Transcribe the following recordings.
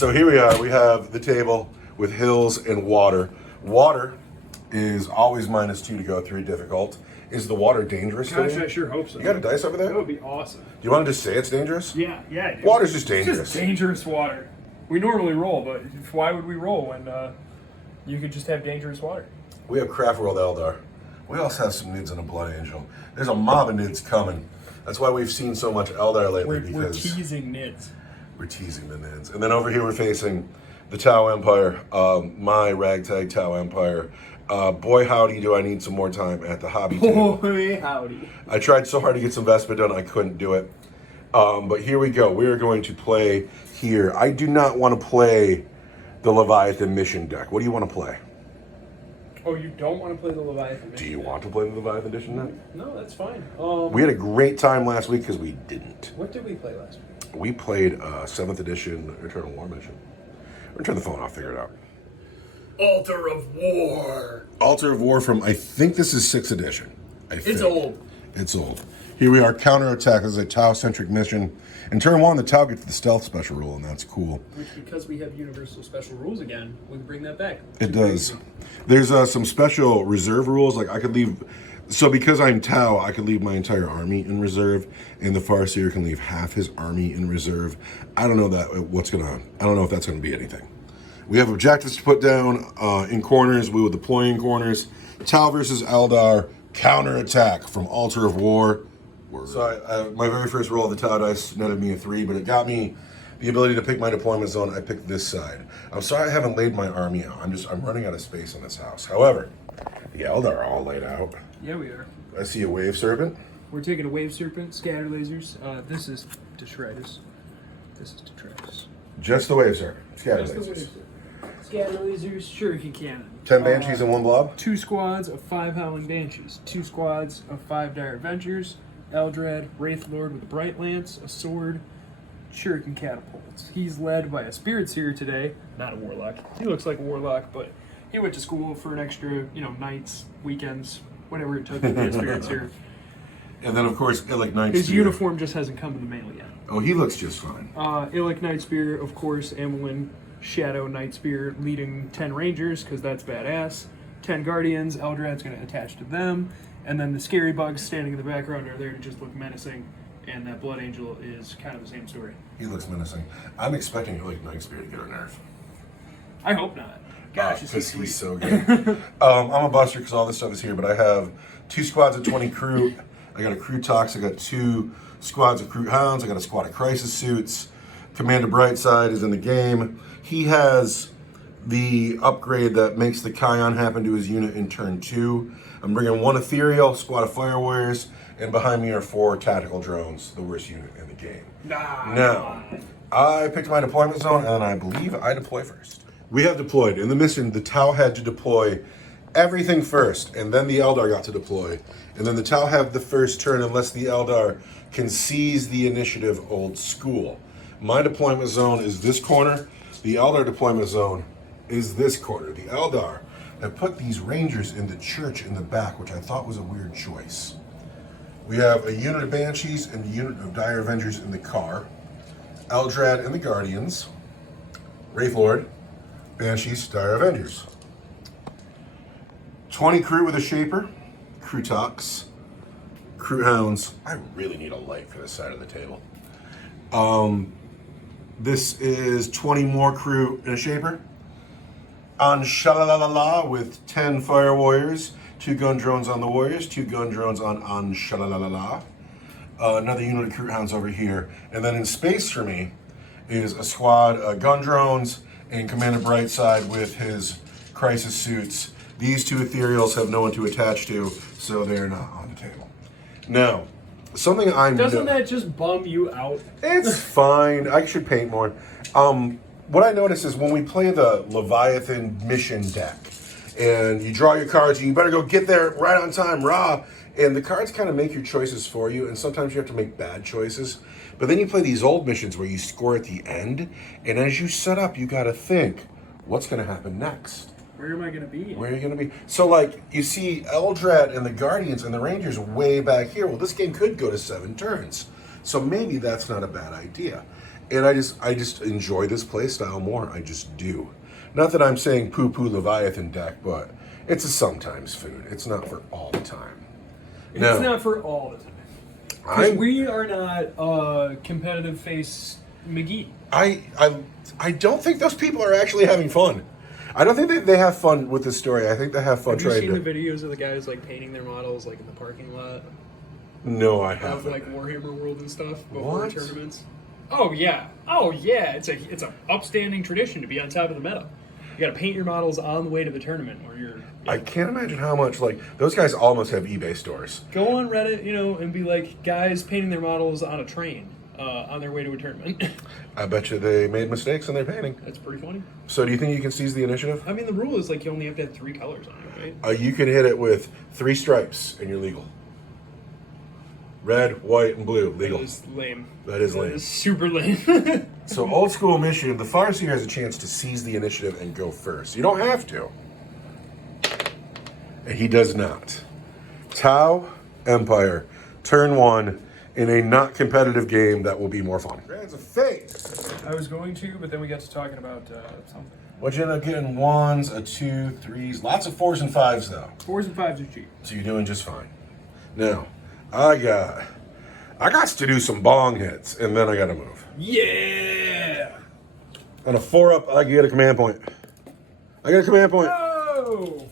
So here we are. We have the table with hills and water. Water is always -2 to go through difficult. Is the water dangerous Gosh, today? I sure hope so. You got a dice over there? That would be awesome. Do you want to just say it's dangerous? Yeah, yeah. Dude. Water's just dangerous. It's just dangerous water. We normally roll, but why would we roll when you could just have dangerous water? We have Craft World Eldar. We also have some Nids and a Blood Angel. There's a mob of Nids coming. That's why we've seen so much Eldar lately. We're teasing Nids. We're teasing the Nids. And then over here we're facing the Tau Empire, my ragtag Tau Empire. Boy howdy do I need some more time at the hobby table. Boy howdy. I tried so hard to get some Vespa done, I couldn't do it. But here we go. We are going to play here. I do not want to play the Leviathan mission deck. What do you want to play? Oh, you don't want to play the Leviathan mission Do you deck? want to play the Leviathan edition deck? No, that's fine. We had a great time last week because we didn't. What did we play last week? We played 7th edition Eternal War mission. We're going to turn the phone off, figure it out. Altar of War. Altar of War from, I think this is 6th edition. It's old. It's old. Here we are, counterattack. This is a Tau-centric mission. In turn 1, the Tau gets the stealth special rule, and that's cool. Which, because we have universal special rules again, we can bring that back. It does. There's some special reserve rules, like I could leave... So because I'm Tau, I could leave my entire army in reserve, and the Farseer can leave half his army in reserve. I don't know I don't know if that's gonna be anything. We have objectives to put down in corners. We will deploy in corners. Tau versus Eldar, counterattack from Altar of War. So my very first roll of the Tau dice netted me a 3, but it got me the ability to pick my deployment zone. I picked this side. I'm sorry I haven't laid my army out. I'm running out of space in this house. However, the Eldar are all laid out. Yeah, we are. I see a Wave Serpent. We're taking a Wave Serpent, Scatter Lasers. This is Detritus. This is Detritus. Just the Wave Serpent. Scatter Just the lasers. Wave Serpent. Scatter Lasers, Shuriken Cannon. 10 Banshees in one blob. 2 squads of 5 Howling Banshees. 2 squads of 5 Dire Avengers. Eldrad, Wraith Lord with a Bright Lance, a sword, Shuriken Catapults. He's led by a Spirit Seer today. Not a Warlock. He looks like a Warlock, but he went to school for an extra, nights, weekends, whatever it took to be a Spirit Seer. And then, of course, Illic Night His Spear. uniform just hasn't come in the mail yet. Oh, he looks just fine. Illic Night Spear, of course, Amelin Shadow Night Spear leading 10 Rangers, because that's badass. 10 Guardians, Eldrad's going to attach to them. And then the Scary Bugs standing in the background are there to just look menacing. And that Blood Angel is kind of the same story. He looks menacing. I'm expecting Illic Night Spear to get a nerf. I hope not. Gosh, because he's so good. I'm a buster because all this stuff is here, but I have 2 squads of 20 crew. I got a crew tox. I got 2 squads of crew hounds. I got a squad of crisis suits. Commander Brightside is in the game. He has the upgrade that makes the Kion happen to his unit in turn 2. I'm bringing 1 ethereal, squad of fire warriors, and behind me are 4 tactical drones, the worst unit in the game. Now, I picked my deployment zone, and I believe I deploy first. We have deployed. In the mission, the Tau had to deploy everything first, and then the Eldar got to deploy. And then the Tau have the first turn unless the Eldar can seize the initiative old school. My deployment zone is this corner. The Eldar deployment zone is this corner. The Eldar have put these Rangers in the church in the back, which I thought was a weird choice. We have a unit of Banshees and a unit of Dire Avengers in the car. Eldrad and the Guardians. Wraith Lord. Banshees, Dire Avengers. 20 crew with a Shaper. Crew Tox. Crew Hounds. I really need a light for this side of the table. This is 20 more crew in a Shaper. On Shalalala with 10 Fire Warriors. 2 gun drones on the Warriors. 2 gun drones on Shalalala. Another unit of Crew Hounds over here. And then in space for me is a squad of gun drones and Commander Brightside with his crisis suits. These 2 ethereals have no one to attach to, so they're not on the table. Now, something I'm... Doesn't that just bum you out? It's fine. I should paint more. What I notice is when we play the Leviathan mission deck, and you draw your cards, and you better go get there right on time, rah! And the cards kind of make your choices for you, and sometimes you have to make bad choices. But then you play these old missions where you score at the end, and as you set up, you got to think, what's going to happen next? Where am I going to be? Where are you going to be? So, like, you see Eldrad and the Guardians and the Rangers way back here. Well, this game could go to 7 turns. So maybe that's not a bad idea. And I just enjoy this play style more. I just do. Not that I'm saying poo-poo Leviathan deck, but it's a sometimes food. It's not for all the time. It's not for all the time. Because we are not competitive face McGee. I don't think those people are actually having fun. I don't think they have fun with this story. I think they have fun trying to... Have you seen the videos of the guys like painting their models like in the parking lot? No, I haven't. Of like Warhammer World and stuff before tournaments. Oh yeah. It's a upstanding tradition to be on top of the meta. You got to paint your models on the way to the tournament, or you're. I can't imagine how much those guys almost have eBay stores. Go on Reddit, and be like guys painting their models on a train on their way to a tournament. I bet you they made mistakes in their painting. That's pretty funny. So do you think you can seize the initiative? I mean, the rule is like you only have to have 3 colors on it, right? You can hit it with 3 stripes and you're legal. Red, white, and blue, legal. That is lame. That is lame. That is super lame. So old school mission, the Farseer has a chance to seize the initiative and go first. You don't have to. And he does not. Tau Empire, turn 1, in a not competitive game that will be more fun. Grants of Fate. I was going to, but then we got to talking about something. What'd you end up getting? 1s, a 2, 3s, lots of 4s and 5s though. 4s and 5s are cheap. So you're doing just fine. Now, I got to do some bong hits, and then I got to move. Yeah! On a 4-up, I get a command point. I get a command point. Oh!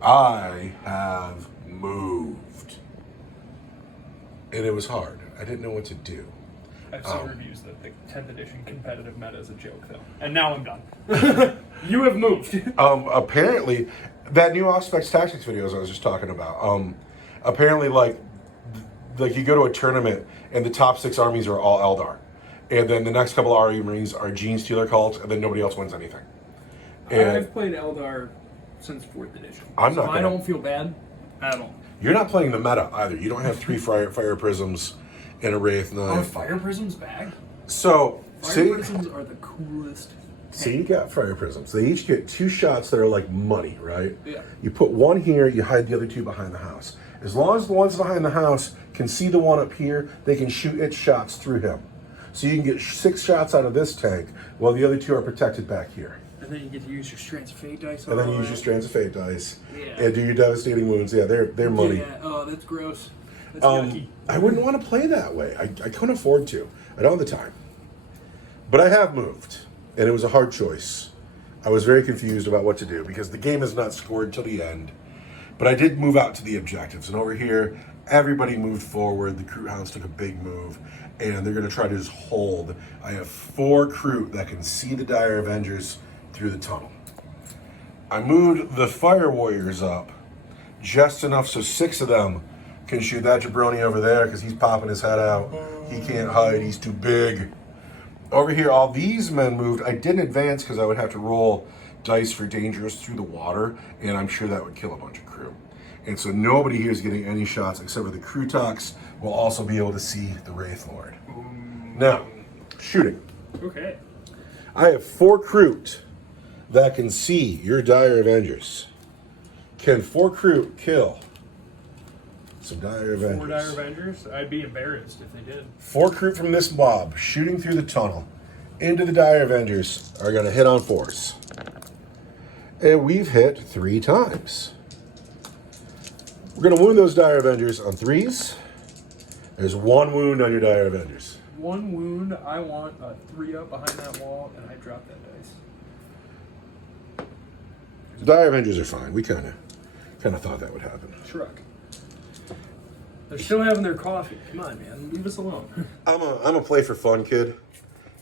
I have moved. And it was hard. I didn't know what to do. I've seen reviews that the 10th edition competitive meta is a joke, though. And now I'm done. You have moved. Apparently, that new Auspex Tactics videos I was just talking about, apparently, like you go to a tournament and the top 6 armies are all Eldar. And then the next couple of armies are Gene Stealer cults, and then nobody else wins anything. And I've played Eldar since 4th edition. I don't feel bad at all. You're not playing the meta either. You don't have 3 fire prisms and a Wraith Knight. Are fire prisms back? So, fire prisms are the coolest. So you got fire prisms. They each get 2 shots that are like money, right? Yeah. You put 1 here, you hide the other 2 behind the house. As long as the ones behind the house can see the one up here, they can shoot its shots through him. So you can get 6 shots out of this tank, while the other 2 are protected back here. And then you get to use your Strands of Fate dice. And then you use your Strands of Fate dice. Yeah. And do your devastating wounds. Yeah, they're money. Yeah. Oh, that's gross. That's yucky. I wouldn't want to play that way. I couldn't afford to. I don't have the time. But I have moved, and it was a hard choice. I was very confused about what to do because the game is not scored till the end. But I did move out to the objectives, and over here, everybody moved forward. The Crew Hounds took a big move, and they're going to try to just hold. I have 4 Crew that can see the Dire Avengers through the tunnel. I moved the Fire Warriors up just enough so 6 of them can shoot that jabroni over there because he's popping his head out. He can't hide. He's too big. Over here, all these men moved. I didn't advance because I would have to roll dice for dangers through the water, and I'm sure that would kill a bunch of crew. And so nobody here is getting any shots except for the crew talks will also be able to see the Wraith Lord. Now, shooting. Okay. I have 4 crew that can see your Dire Avengers. Can 4 crew kill some Dire Avengers? 4 Dire Avengers? I'd be embarrassed if they did. 4 crew from this mob shooting through the tunnel into the Dire Avengers are going to hit on 4s. And we've hit 3 times. We're going to wound those Dire Avengers on 3s. There's 1 wound on your Dire Avengers. 1 wound. I want a 3-up behind that wall, and I drop that dice. Dire Avengers are fine. We kind of thought that would happen. Truck. They're still having their coffee. Come on, man. Leave us alone. I'm a play for fun kid,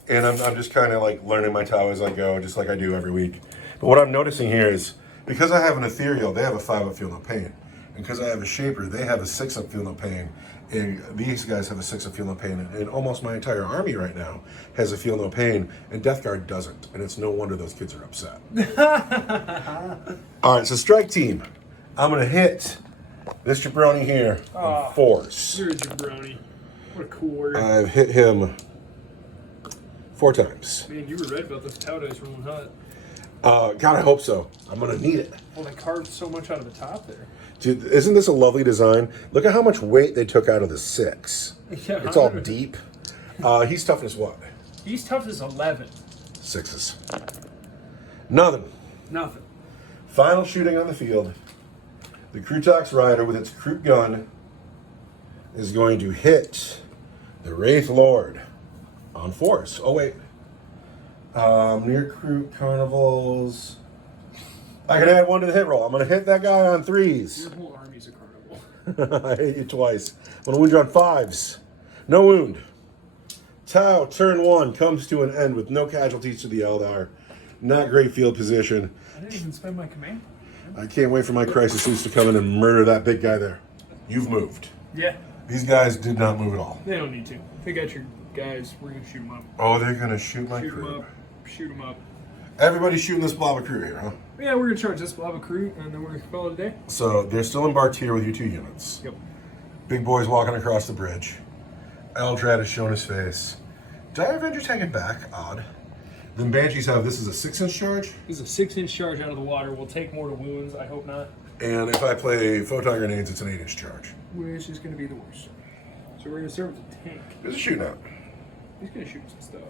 and I'm just kind of like learning my Tau as I go, just like I do every week. But what I'm noticing here is because I have an Ethereal, they have a 5-up Feel No Pain, and because I have a Shaper, they have a 6-up Feel No Pain, and these guys have a 6-up Feel No Pain, and almost my entire army right now has a Feel No Pain, and Death Guard doesn't, and it's no wonder those kids are upset. All right, so strike team. I'm gonna hit this jabroni here on 4s. You're a jabroni. What a cool word. I've hit him 4 times. Man, you were right about those Tau dice rolling hot. God, I hope so. I'm gonna need it. Well, they carved so much out of the top there. Dude, isn't this a lovely design? Look at how much weight they took out of the 6. Yeah, It's all deep. He's toughness what? He's tough as 11. 6s. Nothing. Nothing. Final shooting on the field. The Krutax Rider with its Krut gun is going to hit the Wraith Lord on force. Oh, wait. Near Krut Carnivals. I can add 1 to the hit roll. I'm going to hit that guy on 3s. Your whole army's a carnival. I hit you twice. I'm going to wound you on 5s. No wound. Tau, turn 1, comes to an end with no casualties to the Eldar. Not great field position. I didn't even spend my command. I can't wait for my crisis suits to come in and murder that big guy there. You've moved. Yeah. These guys did not move at all. They don't need to. They got your guys. We're going to shoot them up. Oh, they're going to shoot my Shoot them crew. up. Shoot them up. Everybody's shooting this blob of crew here, huh? Yeah, we're going to charge this blob of crew, and then we're going to call it a day. So they're still embarked here with your 2 units. Yep. Big boy's walking across the bridge. Eldrad has shown his face. Dire Avenger taking back. Odd. Then Banshees have, this is a 6-inch charge. This is a 6-inch charge out of the water. We'll take more to wounds. I hope not. And if I play photon grenades, it's an 8-inch charge. Which is going to be the worst. So we're going to start with the tank. Who's shooting at? He's going to shoot some stuff.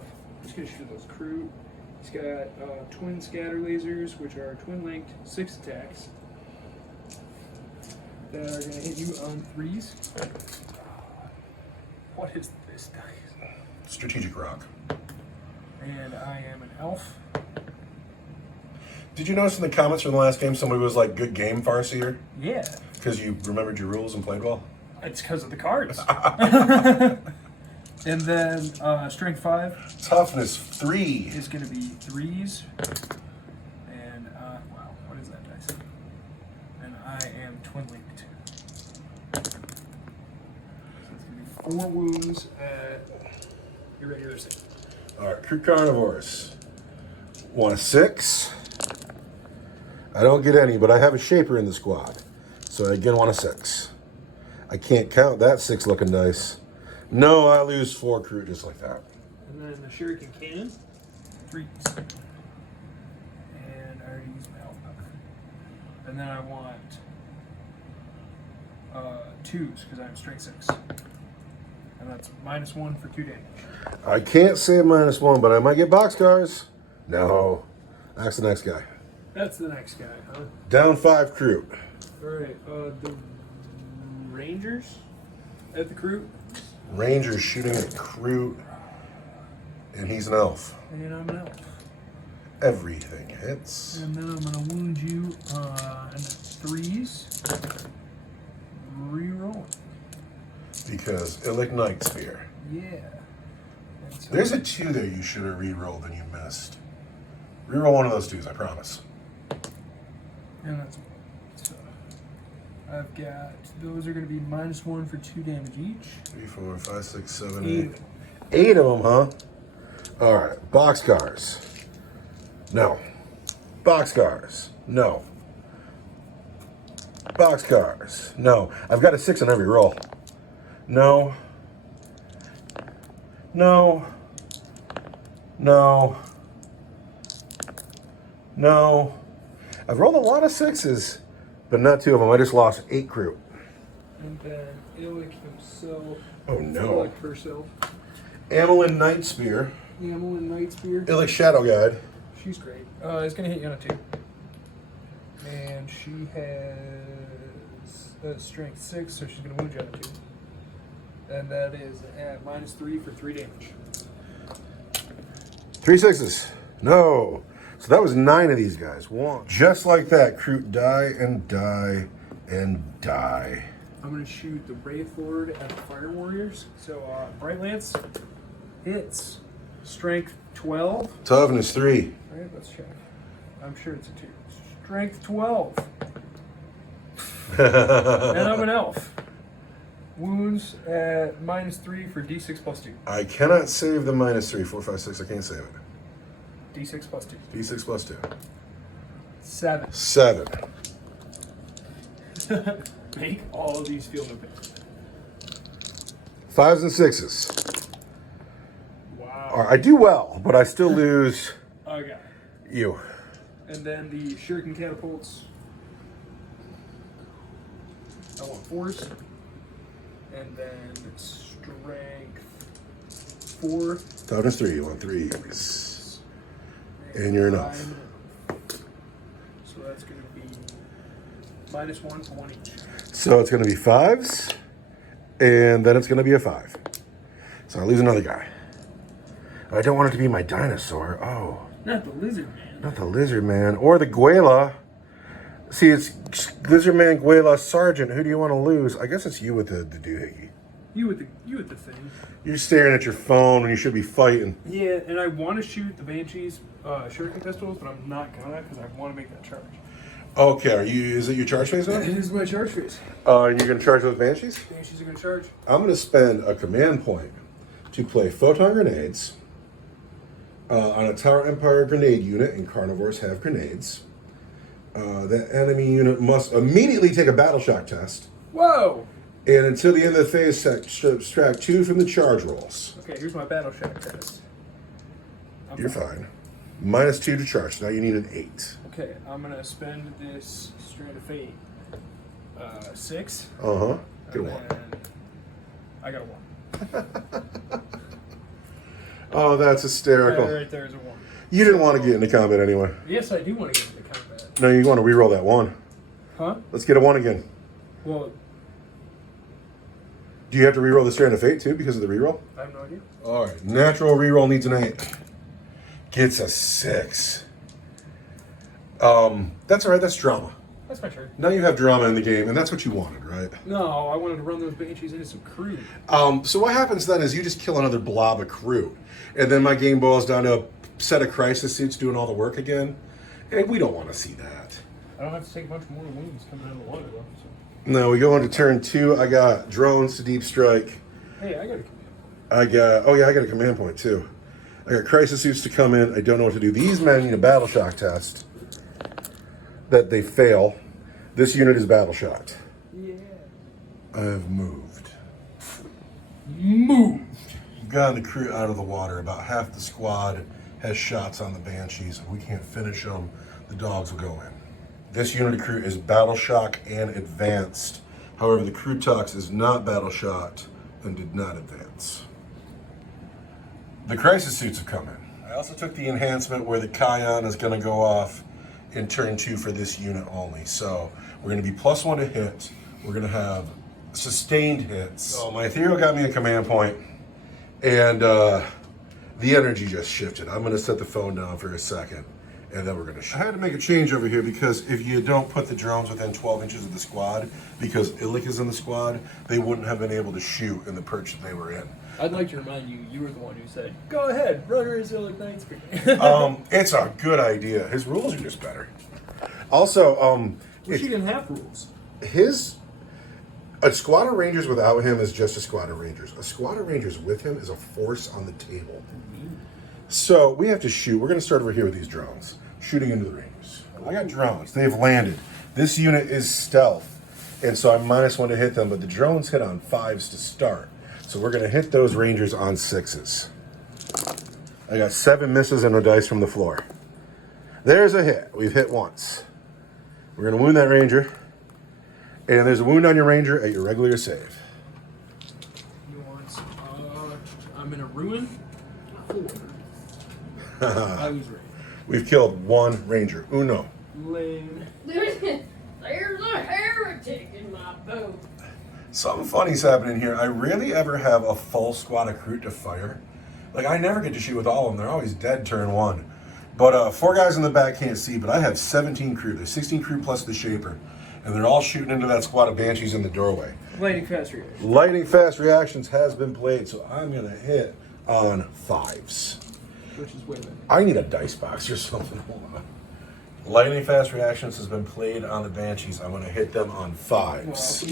He's going to shoot those crew. He's got twin scatter lasers, which are twin linked 6 attacks that are going to hit you on 3s. What is this dice? Strategic Rock. And I am an elf. Did you notice in the comments from the last game somebody was like, good game, Farseer? Yeah. Because you remembered your rules and played well? It's because of the cards. And then strength 5 Toughness 3. is going to be 3s. And, wow, what is that dice? And I am twin linked. So it's going to be 4 wounds at your regular save. Alright, Crew Carnivores. 1 a 6. I don't get any, but I have a Shaper in the squad. So I again 1 a 6. I can't count that 6 looking dice. No, I lose 4 crew just like that. And then the Shuriken Cannon, 3s. And I already used my health power. And then I want 2s because I'm strength 6. And that's -1 for 2 damage. I can't say -1, but I might get boxcars. No. That's the next guy. That's the next guy, huh? Down 5 crew. Alright, the Rangers at the crew. Ranger's shooting at crew, and he's an elf. And I'm an elf. Everything hits. And then I'm going to wound you on 3s. Reroll. Because Illic Night Spear. Yeah. And so There's a 2 there you should have re-rolled and you missed. Reroll one of those 2s, I promise. And that's so I've got those are going to be -1 for 2 damage each. 3, 4, 5, 6, 7, 8. 8. 8 of them, huh? All right. Boxcars. No. Boxcars. No. Boxcars. No. I've got a 6 on every roll. No. No. No. No. I've rolled a lot of 6s, but not 2 of them. I just lost 8 crew. And then Illic himself. Oh, no. Illic herself. Amelin Night Spear. Amelin Night Spear. Illic Shadow Guide. She's great. It's going to hit you on a 2. And she has strength 6, so she's going to wound you on a 2. And that is at -3 for 3 damage. 3 6s. No. So that was 9 of these guys. 1. Just like that, crew die and die and die. I'm going to shoot the Wraith Lord at the Fire Warriors. So, Bright Lance hits. Strength 12. Toughness 3. All right, let's check. I'm sure it's a 2. Strength 12. And I'm an elf. Wounds at -3 for D6 plus 2. I cannot save the -3. 4, 5, 6. I can't save it. D6 plus 2. D6 plus 2. 7. 7. Make all of these feel no pain. 5s and 6s. Wow. All right, I do well, but I still lose Okay. you. And then the Shuriken Catapults. I want 4s. And then strength 4. Toughness 3. You want 3s. And you're enough. So that's going to be -1 for 1 each. So it's going to be 5s. And then it's going to be a 5. So I lose another guy. I don't want it to be my dinosaur. Oh. Not the lizard man. Not the lizard man. Or the Guela. See, it's lizard man, Guela, sergeant. Who do you want to lose? I guess it's you with the doohickey. You with the thing. You're staring at your phone when you should be fighting. Yeah, and I want to shoot the Banshees shuriken pistols, but I'm not gonna because I want to make that charge. Okay, is it your charge phase now? It is my charge phase. And you're going to charge with Banshees? Banshees are gonna charge. I'm going to spend a command point to play photon grenades on a Tower Empire grenade unit, and carnivores have grenades. That enemy unit must immediately take a battle shock test. Whoa! And until the end of the phase, subtract 2 from the charge rolls. Okay, here's my battle shock test. You're fine. -2 to charge. So now you need an 8. Okay, I'm gonna spend this Strand of Fate 6. Uh-huh. Get a and 1. then I got a 1. Oh, that's hysterical. Right there's a 1. You didn't want to get into combat anyway. Yes, I do want to get into combat. No, you want to reroll that 1. Huh? Let's get a 1 again. Well, Do you have to reroll the Strand of Fate too because of the reroll? I have no idea. All right. Natural reroll needs an 8. Gets a 6. That's all right. That's drama. That's my turn. Now you have drama in the game, and that's what you wanted, right? No, I wanted to run those Banshees into some crew. So what happens then is you just kill another blob of crew, and then my game boils down to a set of crisis suits doing all the work again, and we don't want to see that. I don't have to take a bunch more wounds coming out of the water, though. So. No, we go into turn 2. I got drones to deep strike. Hey, I got a command. I got a command point too. I got crisis suits to come in. I don't know what to do. These men need a battle shock test. That they fail. This unit is battle shocked. Yeah. I've moved. Move! Gotten the crew out of the water. About half the squad has shots on the Banshees. If we can't finish them, the dogs will go in. This unit of crew is battle shock and advanced. However, the crew tox is not battle shocked and did not advance. The crisis suits have come in. I also took the enhancement where the Kion is going to go off in turn 2 for this unit only. So we're going to be +1 to hit. We're going to have sustained hits. So my ethereal got me a command point, and the energy just shifted. I'm going to set the phone down for a second, and then we're going to shoot. I had to make a change over here because if you don't put the drones within 12 inches of the squad, because Illik is in the squad, they wouldn't have been able to shoot in the perch that they were in. I'd like to remind you, you were the one who said, go ahead, run his Illik Knights for me. It's a good idea. His rules are just better. Also, She didn't have rules. a squad of Rangers without him is just a squad of Rangers. A squad of Rangers with him is a force on the table. So we have to shoot. We're going to start over here with these drones. Shooting into the Rangers. I got drones. They've landed. This unit is stealth. And so I'm -1 to hit them, but the drones hit on 5s to start. So we're going to hit those Rangers on 6s. I got 7 misses and a dice from the floor. There's a hit. We've hit once. We're going to wound that Ranger. And there's a wound on your Ranger at your regular save. You want, I'm in a ruin. 4. I was right. We've killed 1 Ranger. Uno. Lame. There's a heretic in my boat. Something funny's happening here. I rarely ever have a full squad of crew to fire. Like, I never get to shoot with all of them. They're always dead turn 1. But 4 guys in the back can't see, but I have 17 crew. There's 16 crew plus the Shaper. And they're all shooting into that squad of Banshees in the doorway. Lightning fast reaction. Lightning fast reactions has been played, so I'm going to hit on 5s. Which is way better. I need a dice box or something. Hold on. Lightning fast reactions has been played on the Banshees. I'm going to hit them on 5s.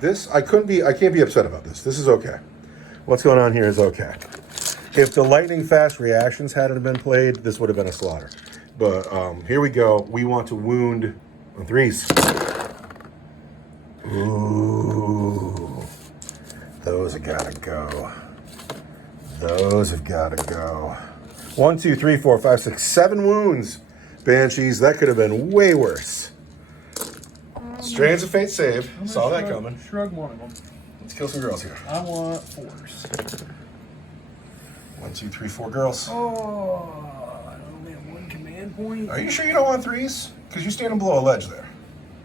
This, I can't be upset about this. This is okay. What's going on here is okay. If the lightning fast reactions hadn't been played, this would have been a slaughter. But here we go. We want to wound on 3s. Ooh. Those have got to go. Those have got to go. 1, 2, 3, 4, 5, 6, 7 wounds. Banshees, that could have been way worse. Strands of Fate save. Saw that coming. Shrug one of them. Let's kill some girls here. I want force. 1, 2, 3, 4 girls. Oh, I only have one command point. Are you sure you don't want 3s? Because you're standing below a ledge there.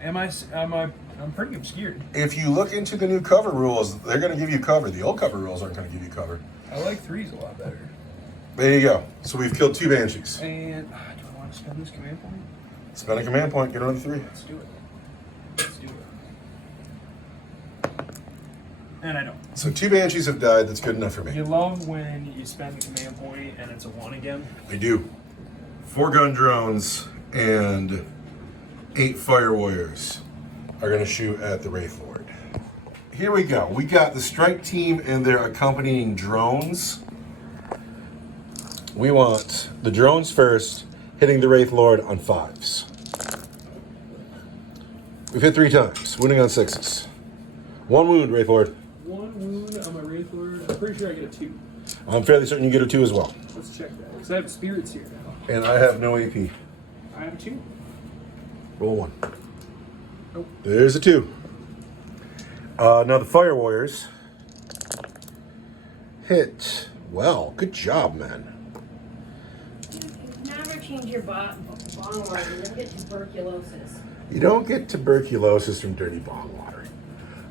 I'm pretty obscured. If you look into the new cover rules, they're going to give you cover. The old cover rules aren't going to give you cover. I like 3s a lot better. There you go. So we've killed 2 banshees. And do I want to spend this command point? Spend a command point, get another 3. Let's do it. Let's do it. And I don't. So 2 banshees have died. That's good enough for me. You love when you spend the command point and it's a 1 again. I do. 4 gun drones and 8 fire warriors are going to shoot at the Wraith Lord. Here we go. We got the strike team and their accompanying drones. We want the drones first, hitting the Wraith Lord on 5s. We've hit 3 times, wounding on 6s. 1 wound, Wraith Lord. 1 wound on my Wraith Lord. I'm pretty sure I get a 2. I'm fairly certain you get a 2 as well. Let's check that. Because I have spirits here now. And I have no AP. I have 2. Roll 1. Nope. There's a 2. Now the fire warriors hit. Well, good job, man. You never change your bong water. You don't get tuberculosis. You don't get tuberculosis from dirty bong water.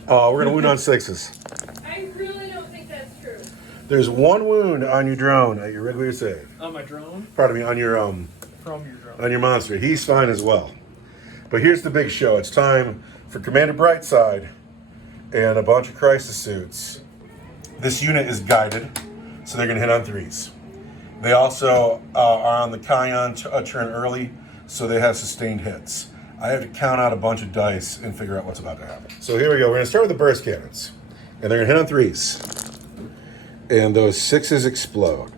We're gonna wound on 6s. I really don't think that's true. There's 1 wound on your drone at your regular save. On my drone? Pardon me, on your From your drone. on your monster. He's fine as well. But here's the big show. It's time for Commander Brightside and a bunch of crisis suits. This unit is guided, so they're gonna hit on 3s. They also are on the Kion turn early, so they have sustained hits. I have to count out a bunch of dice and figure out what's about to happen. So here we go. We're gonna start with the burst cannons, and they're gonna hit on 3s. And those 6s explode.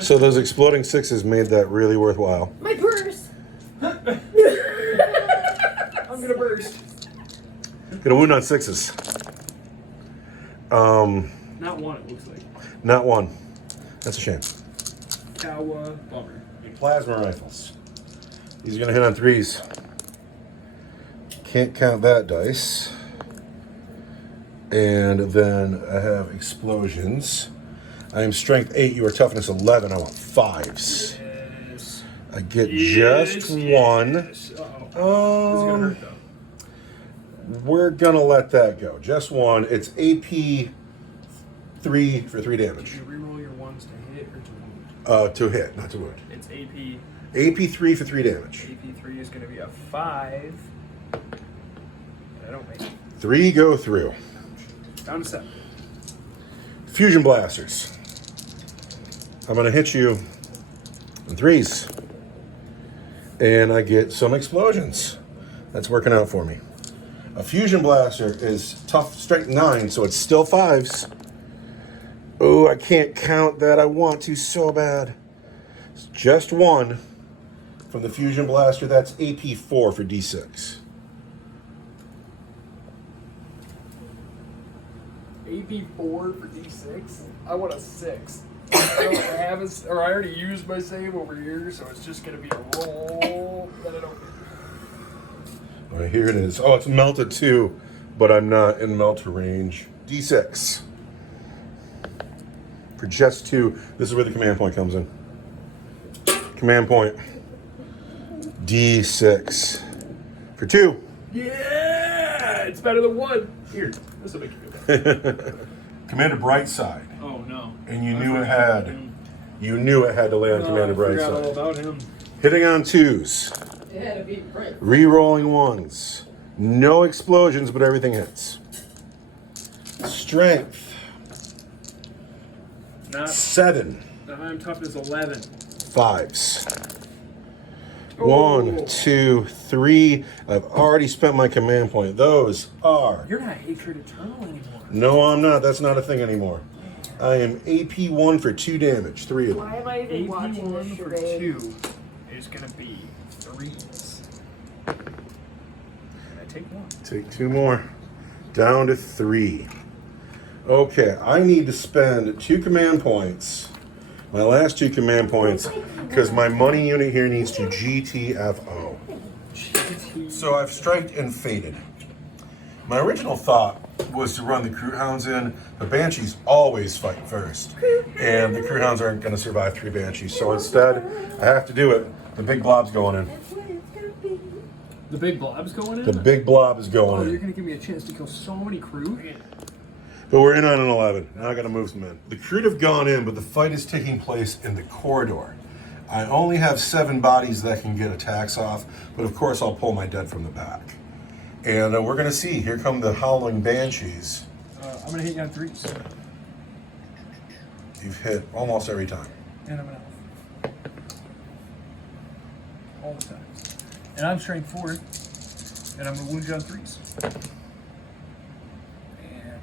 So those exploding 6s made that really worthwhile. My purse. I'm gonna burst. Gonna wound on 6s. Not 1, it looks like. Not 1. That's a shame. Kawa, bummer. Plasma rifles. These are gonna hit on 3s. Can't count that dice. And then I have explosions. I am strength 8, you are toughness 11. I want 5s. Yes. I get just 1. Yes. Uh-oh. This is gonna hurt though. We're gonna let that go. Just 1. It's AP 3 for 3 damage. Did you reroll your 1s to hit or to wound? To hit, not to wound. It's AP. AP 3 for 3 damage. AP3 is gonna be a 5. I don't make it. 3 go through. Down to 7. Fusion blasters. I'm gonna hit you on 3s. And I get some explosions. That's working out for me. A fusion blaster is tough strength 9, so it's still 5s. Oh, I can't count that. I want to so bad. It's just 1 from the fusion blaster. That's AP 4 for D6. AP4 for D6? I want a 6. I don't have a, or I already used my save over here, so it's just gonna be a roll that I don't get. All right, here it is. Oh, it's melted too, but I'm not in melter range. D6. For just 2, this is where the command point comes in. Command point. D6. For 2. Yeah! It's better than 1. Here, this will make you feel better. Commander Brightside. Oh no. And you knew it had to lay on Commander I forgot all Brightside. about him. Hitting on 2s. It had to be right. Re-rolling 1s. No explosions, but everything hits. Strength. Not 7. I'm toughness 11. 5s. Oh. 1, 2, 3. I've already spent my command point. Those are. You're not Hatred Eternal anymore. No, I'm not. That's not a thing anymore. I am AP 1 for 2 damage. 3 of them. Why am I even watching this AP1 for charade? 2 is gonna be 3s. And I take 1. Take 2 more. Down to 3. Okay, I need to spend 2 command points. My last 2 command points, because my money unit here needs to GTFO. So I've striked and faded. My original thought was to run the Crew Hounds in. The Banshees always fight first. And the Crew Hounds aren't going to survive 3 Banshees. So instead, I have to do it. The big blob's going in. The big blob's going in? The big blob is Oh, going you're in. going to give me a chance to kill so many crew? But we're in on an 11. Now I got to move some in. The Crew have gone in, but the fight is taking place in the corridor. I only have 7 bodies that can get attacks off, but of course I'll pull my dead from the back. And we're going to see. Here come the Howling Banshees. I'm going to hit you on 3s. You've hit almost every time. And I'm an elf. All the times. And I'm strength 4. And I'm going to wound you on 3s. And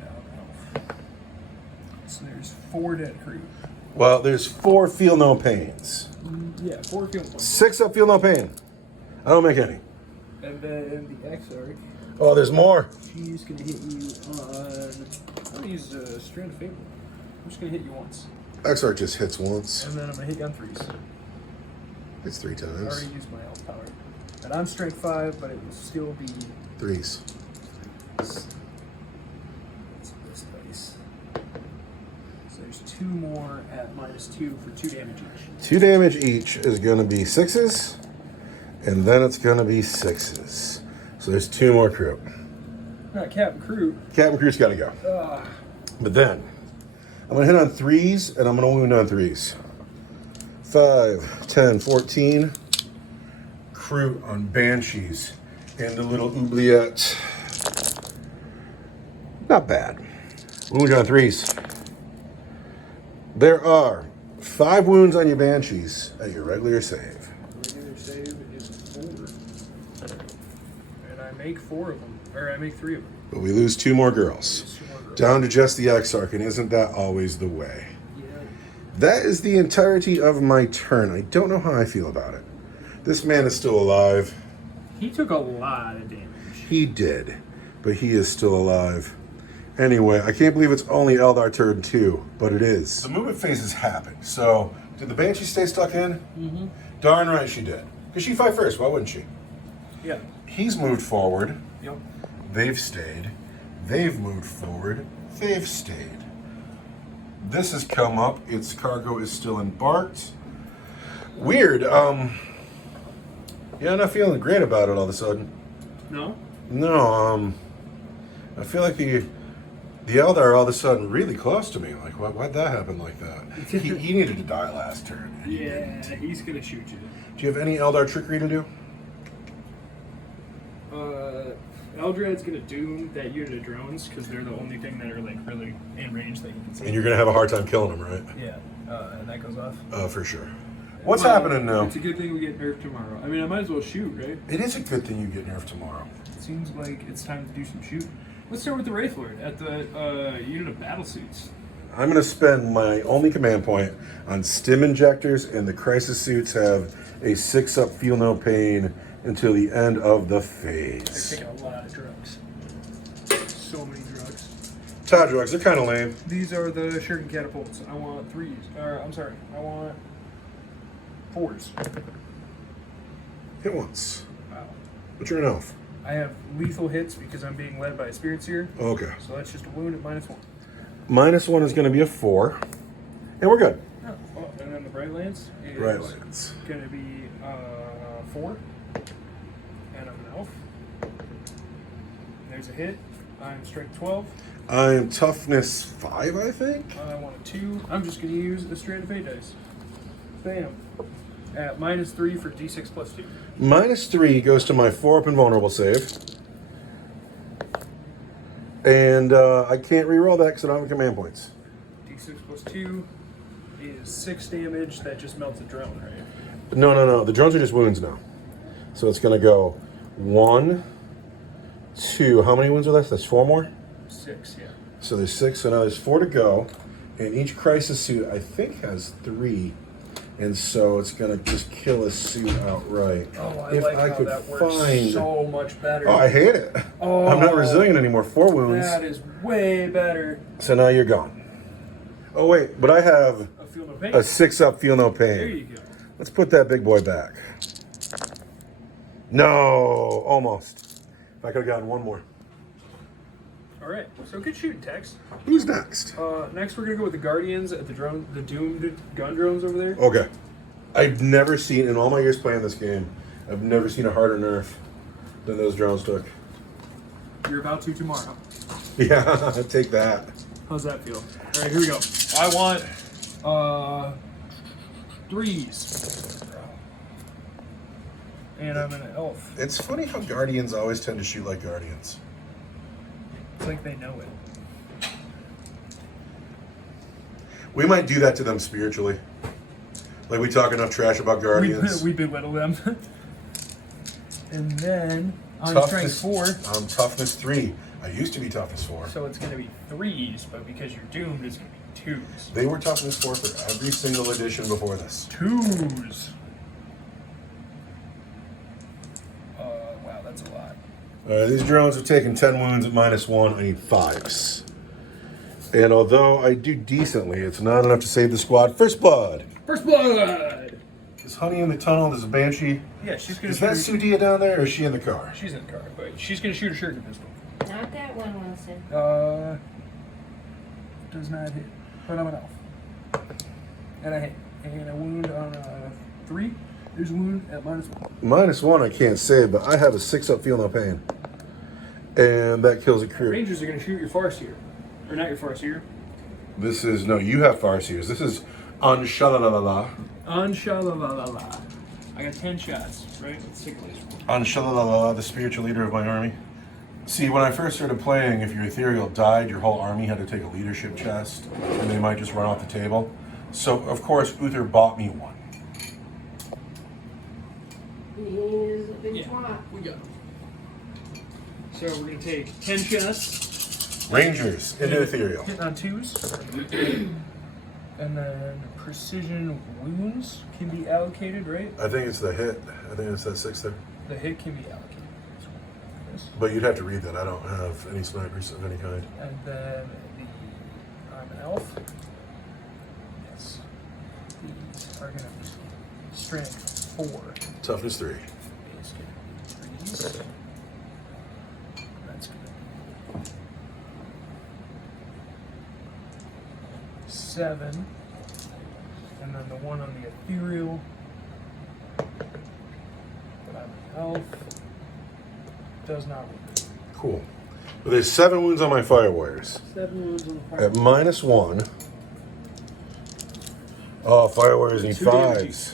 I'm an elf. So there's 4 dead crew. Well, there's 4 feel no pains. Yeah, 4 field points. 6 up feel no pain. I don't make any. And then the Exarch, Oh, there's more. she's going to hit you on. I'm going to use Strand of Fable. I'm just going to hit you once. Exarch just hits once. And then I'm going to hit you on 3s. It's 3 I times. already used my elf power. And I'm strength 5, but it will still be. 3s. What's this dice? So there's 2 more at -2 for 2 damage each. 2 damage each is going to be 6s. And then it's going to be 6s. So there's 2 more crew. Not Captain Crew. Captain Crew's got to go. But then, I'm going to hit on 3s, and I'm going to wound on 3s. 5, 10, 14. Crew on Banshees. And the little oubliette. Not bad. Wound on 3s. There are 5 wounds on your Banshees at your regular save. Regular save is 4. And I make 4 of them. Or I make 3 of them. But we lose 2 more girls. There's 2 more girls. Down to just the Exarch, and isn't that always the way? Yeah. That is the entirety of my turn. I don't know how I feel about it. This man is still alive. He took a lot of damage. He did, but he is still alive. Anyway, I can't believe it's only Eldar turn 2, but it is. The movement phases happened. So, did the Banshee stay stuck in? Mm-hmm. Darn right she did. Because she'd fight first, why wouldn't she? Yeah. He's moved forward. Yep. They've stayed. They've moved forward. They've stayed. This has come up. Its cargo is still embarked. Weird. Yeah, I'm not feeling great about it all of a sudden. No? No, I feel like the Eldar are all of a sudden really close to me. Like, why'd that happen like that? He needed to die last turn. And he Yeah, didn't. he's gonna shoot you. Do you have any Eldar trickery to do? Eldred's gonna doom that unit of drones because they're the only thing that are like really in range that you can see. And you're gonna have a hard time killing them, right? Yeah, and that goes off. For sure. What's Well, happening now? It's a good thing we get nerfed tomorrow. I mean, I might as well shoot, right? It is a good thing you get nerfed tomorrow. It seems like it's time to do some shooting. Let's start with the Wraith Lord at the unit of battle suits. I'm going to spend my only command point on stim injectors, and the crisis suits have a 6-up feel no pain until the end of the They're phase. taking a lot of drugs. So many drugs. Todd drugs, they're kind of lame. These are the shuriken catapults. I want 3s. Or, I'm sorry, I want 4s. Hit once. Wow. But you're an elf. I have lethal hits because I'm being led by a spirit seer. Okay. So that's just a wound at -1. -1 is going to be a 4. And we're good. Oh, and then the Bright Lance is Right lands. going to be 4. And I'm an elf. There's a hit. I'm strength 12. I'm toughness 5, I think. I want a 2. I'm just going to use a Strand of Fate dice. Bam. At -3 for d6 plus 2. -3 goes to my 4-up invulnerable save. And I can't re-roll that because I don't have command points. d6 plus 2 is 6 damage. That just melts a drone, right? No. The drones are just wounds now. So it's going to go 1, 2. How many wounds are left? That's 4 more? 6, yeah. So there's 6. So now there's 4 to go. And each crisis suit, I think, has 3. And so it's going to just kill a suit outright. Oh, I If like I how could that works find- so much better. Oh, I hate it. Oh. I'm not resilient anymore. 4 wounds. That is way better. So now you're gone. Oh, wait. But I have I feel no pain. a 6-up feel no There pain. you go. Let's put that big boy back. No, almost. If I could have gotten one more. All right, so good shooting, Tex. Who's next? Next, we're gonna go with the Guardians at the doomed gun drones over there. Okay. I've never seen, in all my years playing this game, I've never seen a harder nerf than those drones took. You're about to tomorrow. Yeah, take that. How's that feel? All right, here we go. I want 3s. And I'm an elf. It's funny how Guardians always tend to shoot like Guardians. It's like they know it. We might do that to them spiritually. Like we talk enough trash about Guardians. We belittle them. And then on strength 4. Toughness 3. I used to be toughness 4. So it's going to be 3s, but because you're doomed, it's going to be 2s. They were toughness 4 for every single edition before this. 2s. Wow, that's a lot. These drones have taken 10 wounds at -1. I need 5s. And although I do decently, it's not enough to save the squad. First blood. First blood. Is Honey in the tunnel? There's a Banshee. Yeah, she's going Is to that Sudia down there, or is she in the car? She's in the car, but she's going to shoot a shuriken pistol. Not that one, Wilson. Does not hit, but I'm an elf. And I hit. And a wound on 3. There's a wound at -1. -1 I can't save, but I have a 6-up feel no pain. And that kills a crew. Rangers are going to shoot your Farseer. Or not your Farseer. This is, no, you have Farseers. This is Anshalalala. Anshalalala. I got 10 shots, right? Let's take a laser. Anshalalala, the spiritual leader of my army. See, when I first started playing, if your ethereal died, your whole army had to take a leadership chest, and they might just run off the table. So, of course, Uther bought me one. He's a big Yeah, twat. we got him. So we're going to take 10 shots. Rangers into ethereal. Hitting on 2s. And then precision wounds can be allocated, right? I think it's the hit. I think it's that 6 there. The hit can be allocated. But you'd have to read that. I don't have any snipers of any kind. And then I'm an elf. Yes. These are going to be strength 4. Toughness 3. It's going to be 3s. That's going to be 7. And then the one on the ethereal. But I'm an elf. Does not wound. Cool. But there's 7 wounds on my fire warriors. 7 wounds on the fire. At -1. Oh, fire warriors need 2 damage 5s.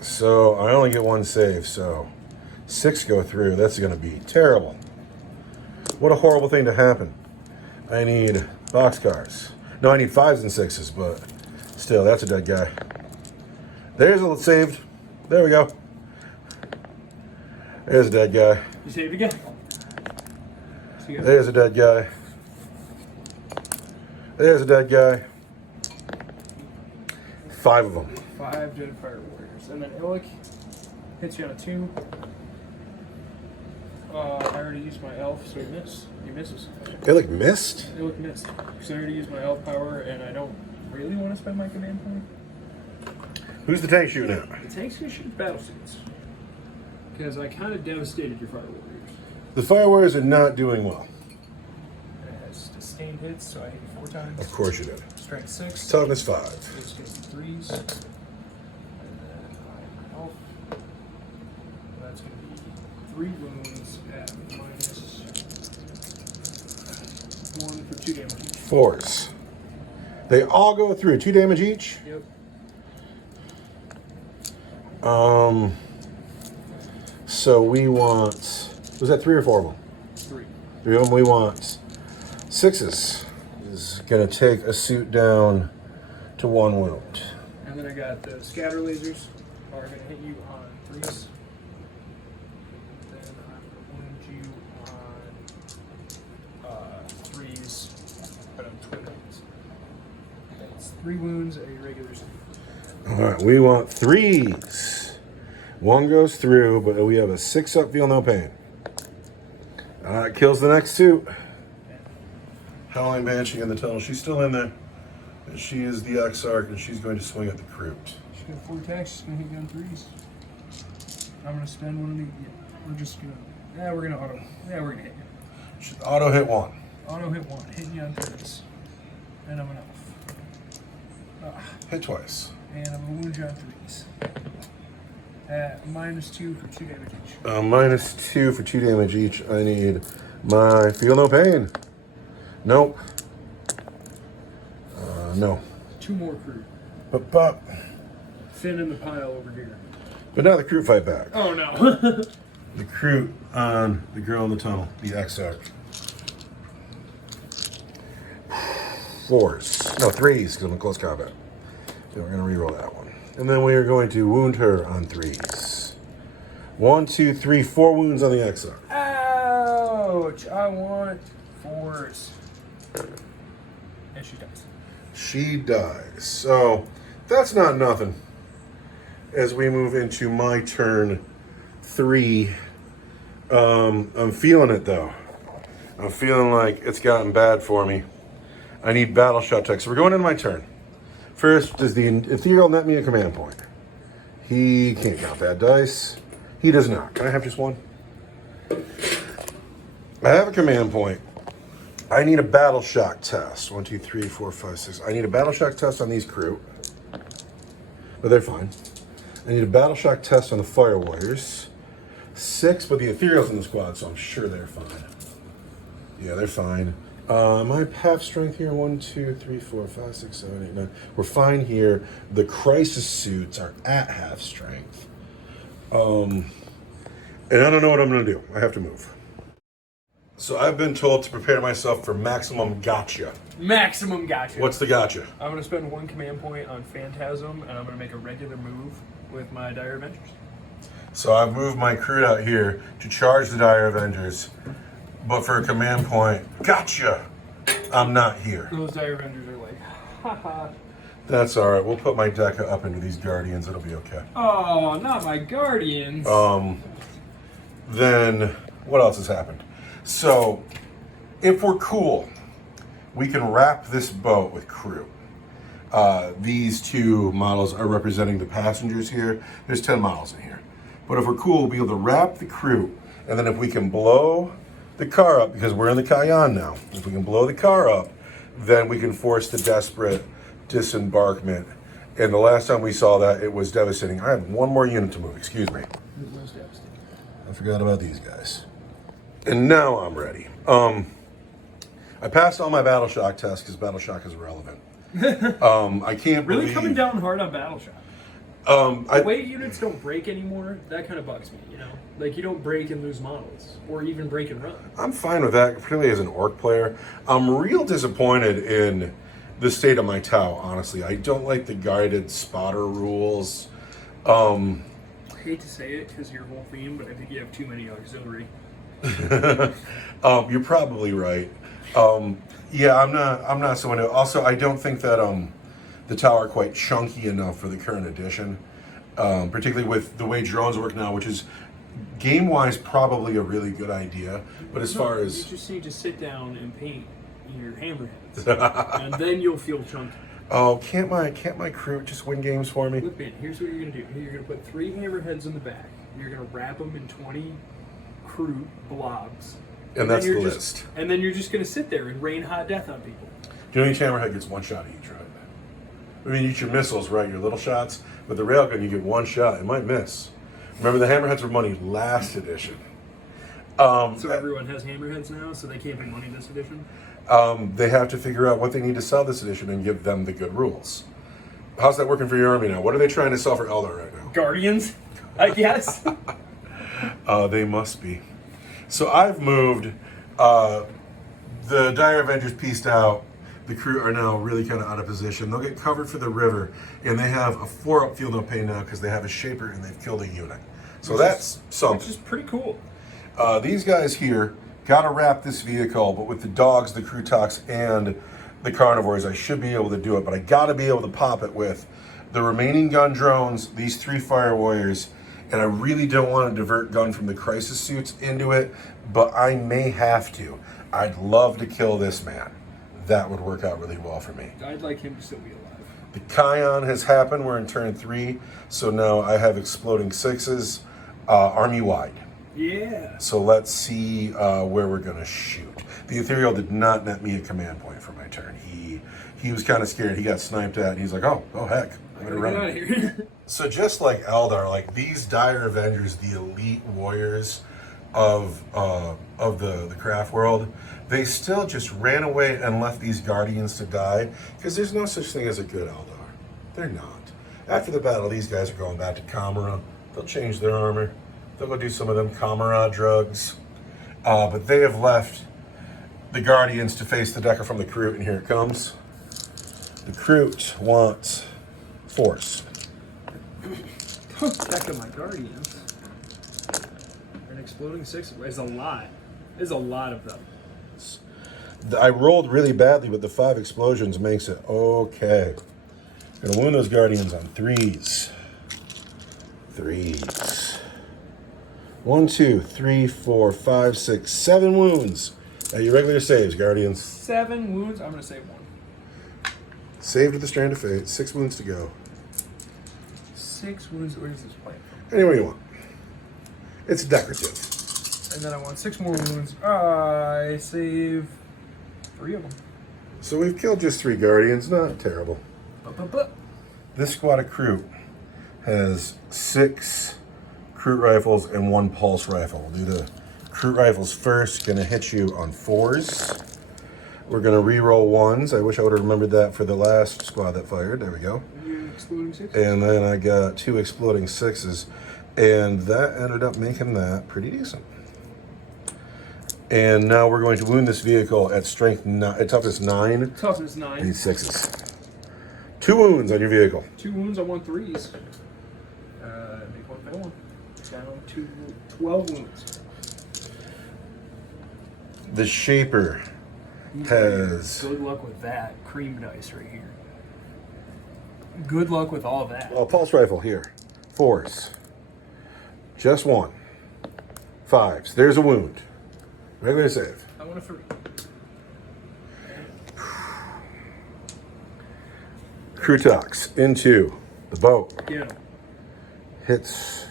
So I only get 1 save, so 6 go through. That's going to be terrible. What a horrible thing to happen. I need boxcars. No, I need 5s and 6s, but still, that's a dead guy. There's a saved. There we go. There's a dead guy. You saved again. So you got There's a dead guy. There's a dead guy. 5 of them. 5 dead fire warriors. And then Illic hits you on a 2. I already used my elf, so he misses. Illic missed? Illic missed. So I already used my elf power, and I don't really want to spend my command point. Who's the tank shooting at? The tank's going to shoot battle suits. Because I kind of devastated your fire warriors. The fire warriors are not doing well. And it has sustained hits, so I hit you 4 times. Of course you did. Strength 6. Toughness 5. It's going to be 3s. And then I'm an elf. That's going to be 3 wounds at -1 for 2 damage each. 4s. They all go through. 2 damage each? Yep. So we want, was that 3 or 4 of them? 3. 3 of them. We want 6s. Is going to take a suit down to 1 wound. And then I got the scatter lasers are going to hit you on 3s. Then I'm going to wound you on 3s, but I'm twin wounds. That's 3 wounds at a regular suit. All right, we want 3s. 1 goes through, but we have a 6-up feel no pain. Kills the next suit. Howling Banshee in the tunnel. She's still in there. And she is the Exarch, and she's going to swing at the Crute. She's got 4 attacks. She's going to hit you on 3s. I'm gonna spend one of the. Yeah, we're just gonna. Yeah, we're gonna auto. Yeah, we're gonna hit you. Should auto hit 1. Auto hit 1, hitting you on 3s. And I'm gonna. Hit twice. And I'm gonna wound you on 3s. At -2 for 2 damage each. -2 for 2 damage each. I need my feel no pain. Nope. No. 2 more crew. But Finn in the pile over here. But now the crew fight back. Oh no. The crew on the girl in the tunnel, the X-Arc. 4s. No, 3s, because I'm in close combat. So we're going to reroll that one. And then we are going to wound her on 3s. 1, 2, 3, 4 wounds on the X-Arc. Ouch! I want 4s. And she dies. She dies. So that's not nothing. As we move into my turn 3, I'm feeling it though. I'm feeling like it's gotten bad for me. I need battle shot tech. So we're going into my turn. First, does the Ethereal net me a command point? He can't count bad dice. He does not. Can I have just one? I have a command point. I need a battle shock test. 1, 2, 3, 4, 5, 6. I need a battle shock test on these crew. But they're fine. I need a battle shock test on the Fire Warriors. 6, but the Ethereal's in the squad, so I'm sure they're fine. Yeah, they're fine. My half strength here, 1, 2, 3, 4, 5, 6, 7, 8, 9. We're fine here. The crisis suits are at half strength. And I don't know what I'm going to do. I have to move. So I've been told to prepare myself for maximum gotcha. Maximum gotcha. What's the gotcha? I'm going to spend 1 command point on Phantasm, and I'm going to make a regular move with my Dire Avengers. So I've moved my crew out here to charge the Dire Avengers. But for a command point, gotcha! I'm not here. Those Dire Avengers are like, haha. That's alright. We'll put my Deca up into these Guardians. It'll be okay. Oh, not my Guardians. Then what else has happened? So, if we're cool, we can wrap this boat with crew. These 2 models are representing the passengers here. There's 10 models in here. But if we're cool, we'll be able to wrap the crew. And then if we can blow the car up, because we're in the Kayan now, if we can blow the car up, then we can force the desperate disembarkment. And the last time we saw that, it was devastating. I have 1 more unit to move, excuse me. I forgot about these guys. And now I'm ready. I passed all my battle shock tests because battle shock is irrelevant. I can't really believe... coming down hard on battle shock. The way units don't break anymore, that kind of bugs me, you know? Like, you don't break and lose models, or even break and run. I'm fine with that, particularly as an orc player. I'm real disappointed in the state of my Tau, honestly. I don't like the guided spotter rules. I hate to say it because your whole theme, but I think you have too many auxiliary. You're probably right. Yeah, I'm not so into it. Also, I don't think that the Tau are quite chunky enough for the current edition, particularly with the way drones work now, which is game-wise probably a really good idea. But as far as... You just need to sit down and paint your hammerheads, and then you'll feel chunky. Oh, can't my crew just win games for me? Look, Ben, here's what you're going to do. You're going to put 3 hammerheads in the back. You're going to wrap them in 20 crew blobs. And that's the list. And then you're just going to sit there and rain hot death on people. You know, each hammerhead gets 1 shot each, right? I mean, each your missiles, right? Your little shots. With the railgun, you get 1 shot. It might miss. Remember, the hammerheads were money last edition. So everyone has hammerheads now, so they can't be money this edition? They have to figure out what they need to sell this edition and give them the good rules. How's that working for your army now? What are they trying to sell for Eldar right now? Guardians, I guess. They must be. So I've moved. The Dire Avengers pieced out. The crew are now really kind of out of position. They'll get covered for the river, and they have a 4-up feel no pain now because they have a shaper and they've killed a unit. So that's something. Which is pretty cool. These guys here got to wrap this vehicle, but with the dogs, the crew tox, and the carnivores, I should be able to do it. But I got to be able to pop it with the remaining gun drones, these 3 fire warriors, and I really don't want to divert gun from the crisis suits into it, but I may have to. I'd love to kill this man. That would work out really well for me. I'd like him to still be alive. The Kion has happened. We're in turn 3, so now I have exploding 6s. army wide. Yeah. So let's see where we're gonna shoot. The Ethereal did not net me a command point for my turn. He was kind of scared. He got sniped at, and he's like, oh heck, I'm gonna run. Get out of here. So just like Eldar, like these dire Avengers, the elite warriors of the craft world, they still just ran away and left these Guardians to die, because there's no such thing as a good Eldar. They're not. After the battle, these guys are going back to Kamara. They'll change their armor. They'll go do some of them Kamara drugs. But they have left the Guardians to face the Decker from the Kroot, and here it comes. The Kroot wants force. Back of my Guardians. An exploding 6 is a lot. There's a lot of them. I rolled really badly, but the 5 explosions makes it okay. Gonna wound those Guardians on 3s. 3s. 1, 2, 3, 4, 5, 6, 7 wounds. At your regular saves, Guardians. 7 wounds. I'm gonna save 1. Saved with the Strand of Fate. 6 wounds to go. 6 wounds. Where does this play from? Anywhere you want. It's decorative. And then I want 6 more wounds. I save 3 of them. So we've killed just 3 Guardians. Not terrible. This squad of Kroot has 6 Kroot rifles and 1 pulse rifle. We'll do the Kroot rifles first. Gonna hit you on 4s. We're gonna re-roll 1s. I wish I would have remembered that for the last squad that fired. There we go. Exploding 6. And then I got 2 exploding 6s. And that ended up making that pretty decent. And now we're going to wound this vehicle at strength 9, at toughness 9. Toughness I 9. need 6s. 2 wounds on your vehicle. 2 wounds. I want 3s. Make 1 fail 1. Down to 12 wounds. The Shaper has... Good luck with that. Cream dice right here. Good luck with all of that. Well, pulse rifle here. 4s. Just 1. 5s. There's a wound. Regular save. I want a 3. Krutux into the boat. Get him. Hits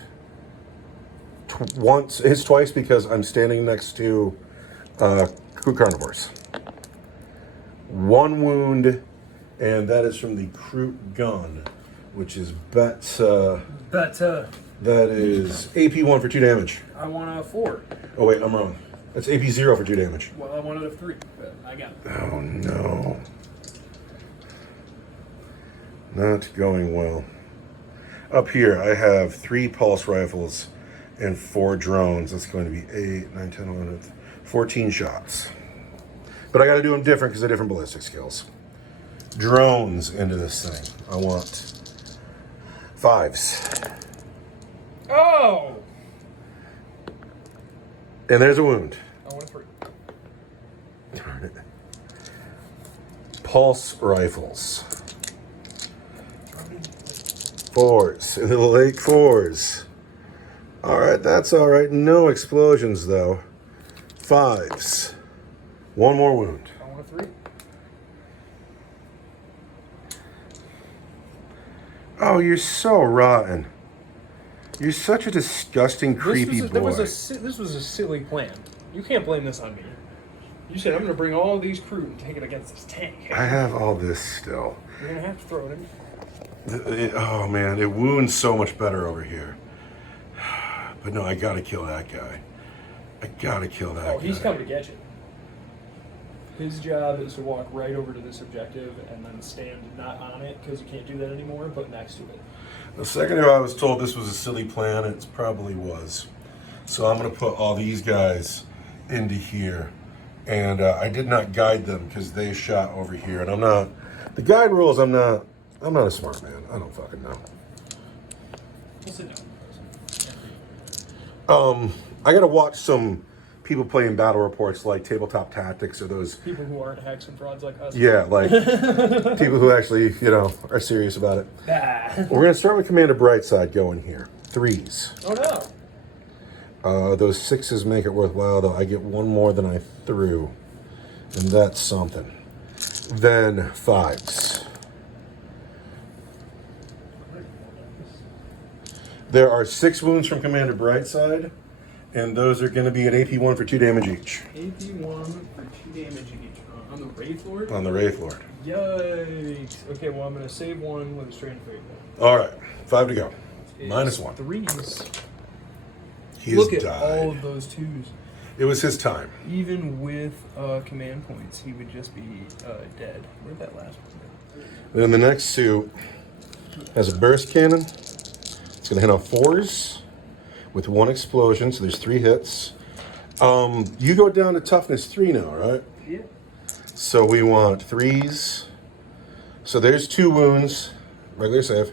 once. Hits twice because I'm standing next to Kroot carnivores. 1 wound, and that is from the Kroot gun, which is That is AP 1 for 2 damage. I want a 4. Oh wait, I'm wrong. That's AP 0 for 2 damage. Well, I wanted a 3, but I got it. Oh no. Not going well. Up here, I have 3 pulse rifles and 4 drones. That's going to be 8, 9, 10, 11, 14 shots. But I got to do them different because they're different ballistic skills. Drones into this thing. I want 5s. Oh! And there's a wound. I want a 3. Darn it. Pulse rifles. 4s. In the lake 4s. Alright, that's alright. No explosions though. 5s. 1 more wound. I want a 3. Oh, you're so rotten. You're such a disgusting, creepy boy. This was a silly plan. You can't blame this on me. You said, I'm going to bring all these crew and take it against this tank. I have all this still. You're going to have to throw it in. Oh man, it wounds so much better over here. But no, I gotta kill that guy. I gotta kill that guy. Oh, he's coming to get you. His job is to walk right over to this objective and then stand not on it, because you can't do that anymore, but next to it. The second I was told this was a silly plan, it probably was. So I'm gonna put all these guys into here. And I did not guide them because they shot over here. And I'm not, the guide rules, I'm not a smart man. I don't fucking know. I gotta watch some people playing battle reports like Tabletop Tactics or those people who aren't hacks and frauds like us. Yeah, like people who actually, are serious about it. We're gonna start with Commander Brightside going here. 3s. Oh no. Those 6s make it worthwhile though. I get 1 more than I threw. And that's something. Then 5s. There are 6 wounds from Commander Brightside, and those are going to be at AP1 for 2 damage each. AP1 for 2 damage each. On the Wraith Lord? On the Wraith Lord. Yikes. Okay, well, I'm going to save one with a strain fate. All right, 5 to go. It's -1. 3s. He Look has at died. all of those 2s. It was his time. Even with command points, he would just be dead. Where'd that last one go? Then the next suit has a burst cannon. It's going to hit on 4s with 1 explosion, so there's 3 hits. You go down to toughness 3 now, right? Yeah. So we want 3s. So there's 2 wounds. Regular save.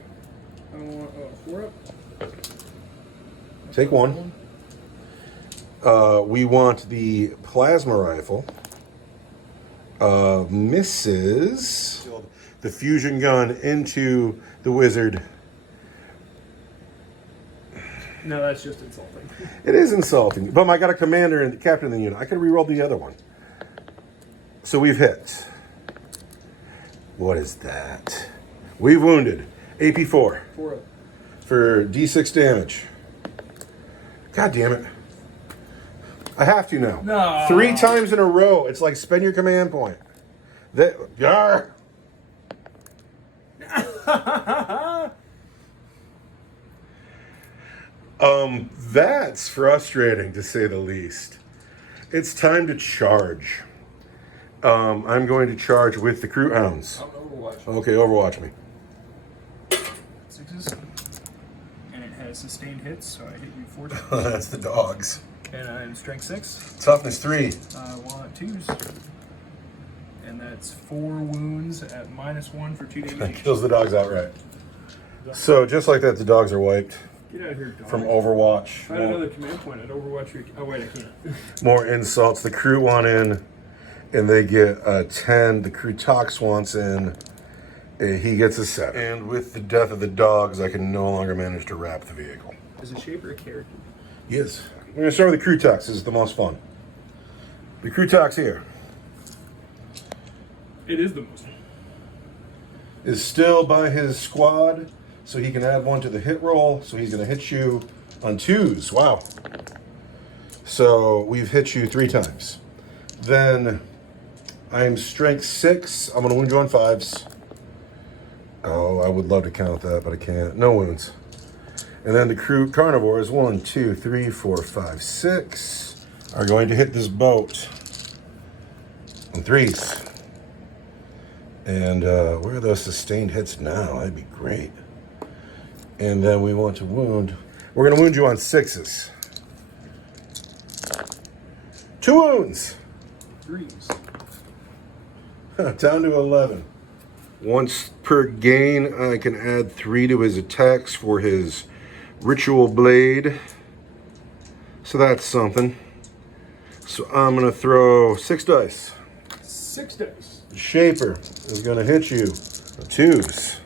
I want 4 up. Take 1. We want the plasma rifle. Misses the fusion gun into the wizard. No, that's just insulting. It is insulting, but I got a commander and captain in the unit. I could re-roll the other one. So we've hit. What is that? We've wounded. AP4 4 up. for D6 damage. God damn it. I have to now. No. 3 times in a row. It's like spend your command point. That, yarr. That's frustrating to say the least. It's time to charge. I'm going to charge with the Crew Hounds. I'm Overwatch. Okay, Overwatch me. 6s. And it has sustained hits, so I hit you 4 times. That's the dogs. And I'm strength 6. Toughness 3. I want 2s. And that's 4 wounds at -1 for 2 That damage. kills the dogs outright. So just like that, the dogs are wiped Get out of here, dog. from Overwatch. If I had another command point, I'd Overwatch your... Oh, wait, I can't. More insults. The crew want in, and they get a 10. The crew tox wants in. He gets a 7. And with the death of the dogs, I can no longer manage to wrap the vehicle. Is a shaper a character? Yes. We're going to start with the crew tox. This is the most fun. The crew tox here It is the most. is still by his squad, so he can add 1 to the hit roll. So he's going to hit you on 2s. Wow. So we've hit you 3 times. Then I'm strength 6. I'm going to wound you on 5s. Oh, I would love to count that, but I can't. No wounds. And then the crew carnivores, 1, 2, 3, 4, 5, 6, are going to hit this boat on 3s. And where are those sustained hits now? That'd be great. And then we want to wound. We're going to wound you on 6s. 2 wounds. 3s. Down to 11. Once per gain, I can add 3 to his attacks for his ritual blade. So that's something. So I'm going to throw 6 dice. 6 dice. The Shaper is going to hit you. 2s.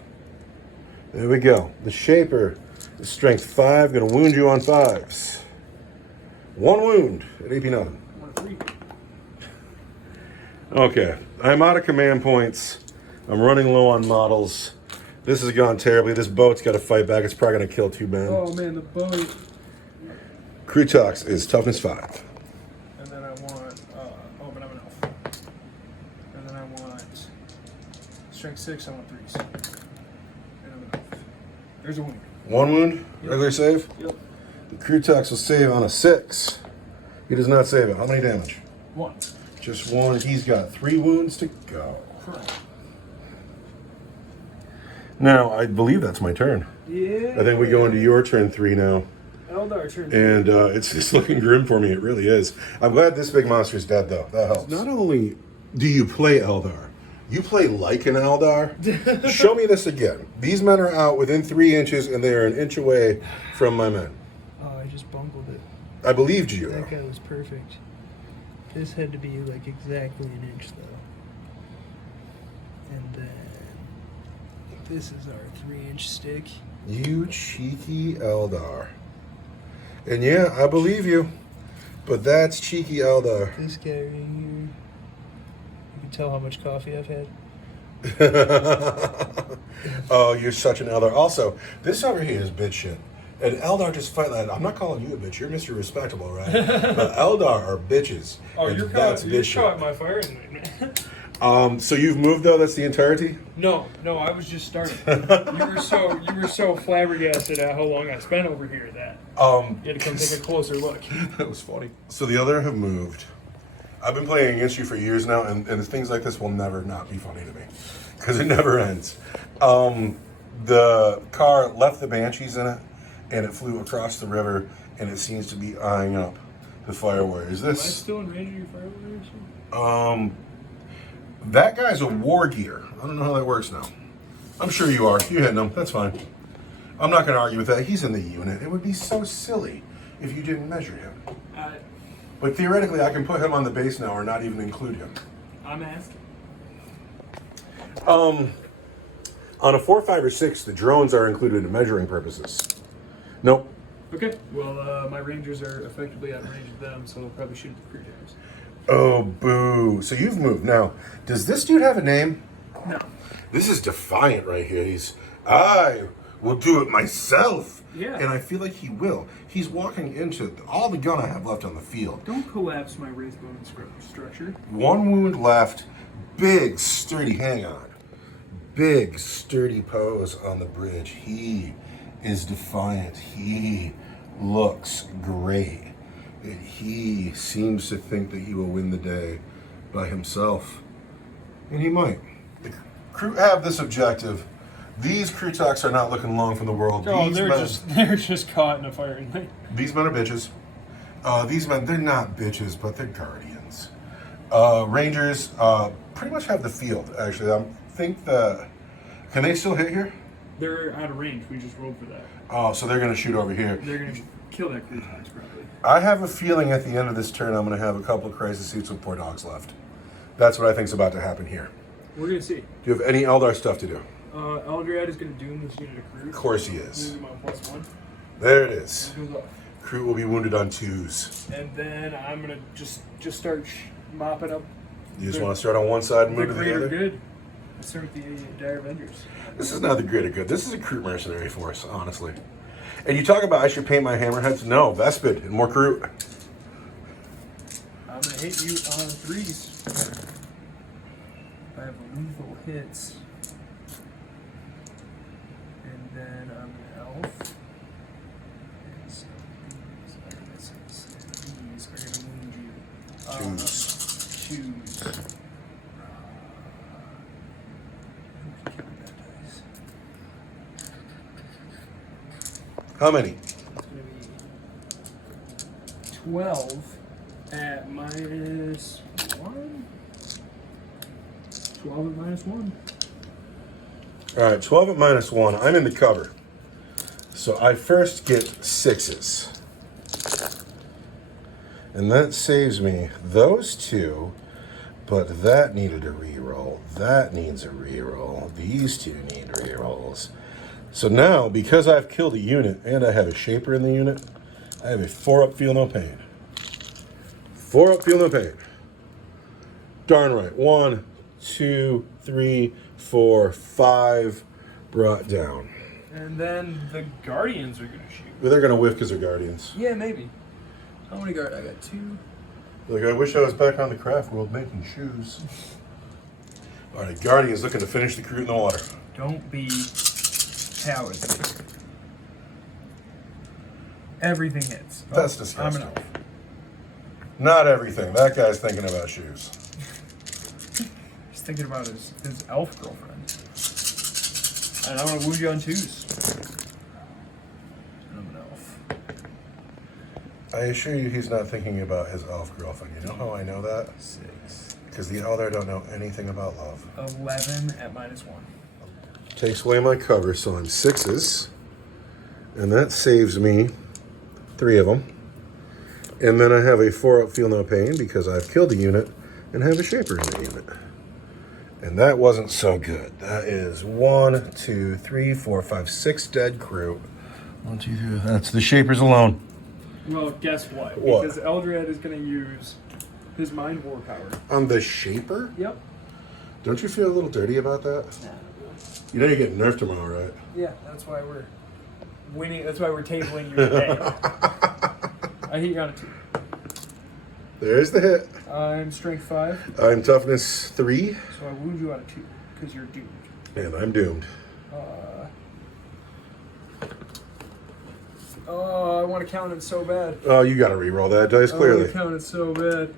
There we go. The Shaper is strength 5, going to wound you on 5s. 1 wound at AP nothing. I want a 3. Okay, I'm out of command points. I'm running low on models. This has gone terribly. This boat's got to fight back. It's probably going to kill 2 men. Oh, man, the boat. Crew tox is toughness 5. And then I want... oh, but I'm an elf. And then I want... Strength 6, I want 3s. And I'm an elf. There's a wound. 1 wound, Yep. regular save. Yep. The crew tox will save on a 6. He does not save it. How many damage? 1. Just 1. He's got 3 wounds to go. Correct. Now, I believe that's my turn. Yeah. I think we go into your turn 3 now. Eldar turn. And it's just looking grim for me. It really is. I'm glad this big monster's dead, though. That helps. Not only do you play Eldar, you play like an Eldar. Show me this again. These men are out within 3 inches, and they are an inch away from my men. Oh, I just bungled it. I believed you. That guy was perfect. This had to be like exactly an inch, though. And then this is our 3-inch stick. You cheeky Eldar. And yeah, I believe you. But that's cheeky Eldar. This guy right here. You can tell how much coffee I've had. Oh, you're such an Eldar. Also, this over here is bitch shit. And Eldar just fight like, I'm not calling you a bitch. You're Mr. Respectable, right? But Eldar are bitches. Oh, and you're that's caught. bitch You're shit. caught my fire man. So you've moved though. That's the entirety. No, I was just starting. you were so flabbergasted at how long I spent over here that you had to come take a closer look. That was funny. So the other have moved. I've been playing against you for years now, and things like this will never not be funny to me because it never ends. The car left the Banshees in it, and it flew across the river, and it seems to be eyeing up the fire warriors. Am I still in range of your fire warriors? That guy's a war gear. I don't know how that works now. I'm sure you are. You're hitting him. That's fine. I'm not going to argue with that. He's in the unit. It would be so silly if you didn't measure him. But theoretically, I can put him on the base now or not even include him. I'm asking. On a 4, 5, or 6, the drones are included in measuring purposes. Nope. Okay. Well, my rangers are effectively out of range of them, so they'll probably shoot at the crew towers. Oh, boo. So you've moved. Now, does this dude have a name? No. This is defiant right here. I will do it myself. Yeah. And I feel like he will. He's walking into all the gun I have left on the field. Don't collapse my Wraithbone structure. 1 wound left. Big, sturdy, hang on. Big, sturdy pose on the bridge. He is defiant. He looks great. He seems to think that he will win the day by himself. And he might. The crew have this objective. These crew talks are not looking long from the world. Oh, they're just caught in a firing lane. These men are bitches. These men, they're not bitches, but they're guardians. Rangers pretty much have the field, actually. I think can they still hit here? They're out of range. We just rolled for that. Oh, so they're going to shoot over here. They're going to kill that crew tox, probably. I have a feeling at the end of this turn I'm going to have a couple of crisis suits with poor dogs left. That's what I think is about to happen here. We're going to see. Do you have any Eldar stuff to do? Eldar is going to doom this unit of crew. Of course he is. Move him on +1. There it is. Goes off. Crew will be wounded on 2s. And then I'm going to just start mopping up. You just want to start on one side and The move to the greater other? good. Let's start with the Dire Avengers. This is not the greater good. This is a crew mercenary force, honestly. And you talk about I should paint my hammerheads? No, Vespid and more crew. I'm going to hit you on 3s. I have lethal hits. And then I'm an elf. And so these are going to wound you. Twos. Choose. How many? It's going to be 12 at -1. 12 at -1. All right, 12 at -1. I'm in the cover. So I first get 6s. And that saves me those 2, but that needed a reroll. That needs a reroll. These 2 need rerolls. So now, because I've killed a unit and I have a shaper in the unit, I have a 4-up, feel no pain. 4-up, feel no pain. Darn right. 1, 2, 3, 4, 5 brought down. And then the Guardians are going to shoot. But they're going to whiff because they're guardians. Yeah, maybe. How many guard? I got 2. Like, I wish I was back on the craft world making shoes. All right, guardians looking to finish the crew in the water. Don't be cowardly. Everything hits. That's I'm disgusting. an elf. Not everything. That guy's thinking about shoes. He's thinking about his elf girlfriend. And I'm going to wound you on 2s. I'm an elf. I assure you he's not thinking about his elf girlfriend. You know how I know that? 6. Because the Eldar don't know anything about love. 11 at -1. Takes away my cover, so I'm 6s. And that saves me 3 of them. And then I have a 4-up, feel no pain, because I've killed a unit and have a shaper in the unit. And that wasn't so good. That is 1, 2, 3, 4, 5, 6 dead crew. 1, 2, 3. That's the shapers alone. Well, guess what? What? Because Eldred is going to use his mind war power. On the shaper? Yep. Don't you feel a little dirty about that? Nah. You know you're getting nerfed tomorrow, right? Yeah, that's why we're winning. That's why we're tabling you today. I hit you on a 2. There's the hit. I'm strength 5, I'm toughness 3, so I wound you on a 2 because you're doomed. and I'm doomed. Oh, I want to count it so bad. Oh, you got to re-roll that dice I want clearly. to count it so bad.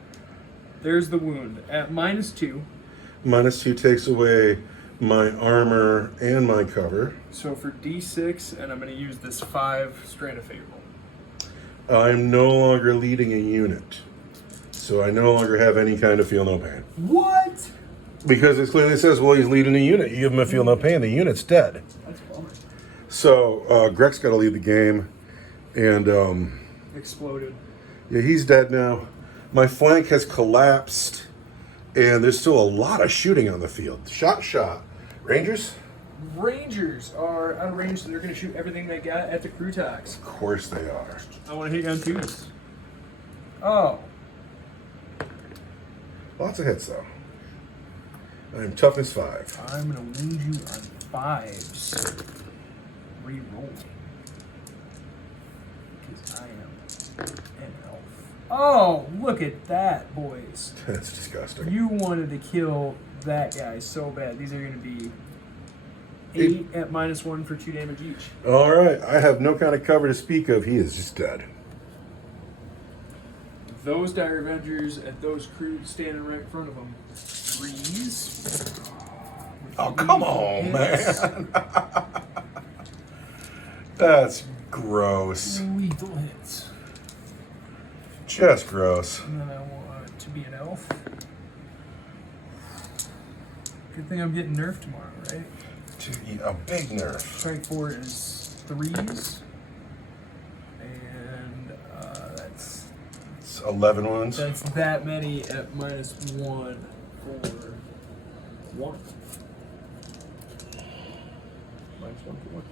There's the wound at -2. -2 takes away my armor and my cover. So for D6, and I'm going to use this 5 strand of favorable. I'm no longer leading a unit, so I no longer have any kind of feel no pain. What? Because it clearly says, well, he's leading a unit. You give him a feel no pain, the unit's dead. That's a bummer. So Greg's got to lead the game, and Exploded. yeah, he's dead now. My flank has collapsed, and there's still a lot of shooting on the field. Shot. Rangers? Rangers are out of range, so they're going to shoot everything they got at the crew tax. Of course they are. I want to hit you on 2s. Oh. Lots of hits, though. I'm toughness 5. I'm going to wound you on 5s. Re-roll. Because I am an elf. Oh, look at that, boys. That's disgusting. You wanted to kill that guy so bad. These are going to be 8 at -1 for 2 damage each. All right, I have no kind of cover to speak of. He is just dead. Those Dire Avengers at those crews standing right in front of them. 3s. Oh, come on, man. That's gross. Lethal hits. Just gross. And then I want it to be an elf. Good thing I'm getting nerfed tomorrow, right? A big nerf. Strike 4 is 3s. And that's 11 wounds. that many at -1 for 1. -1 for 1.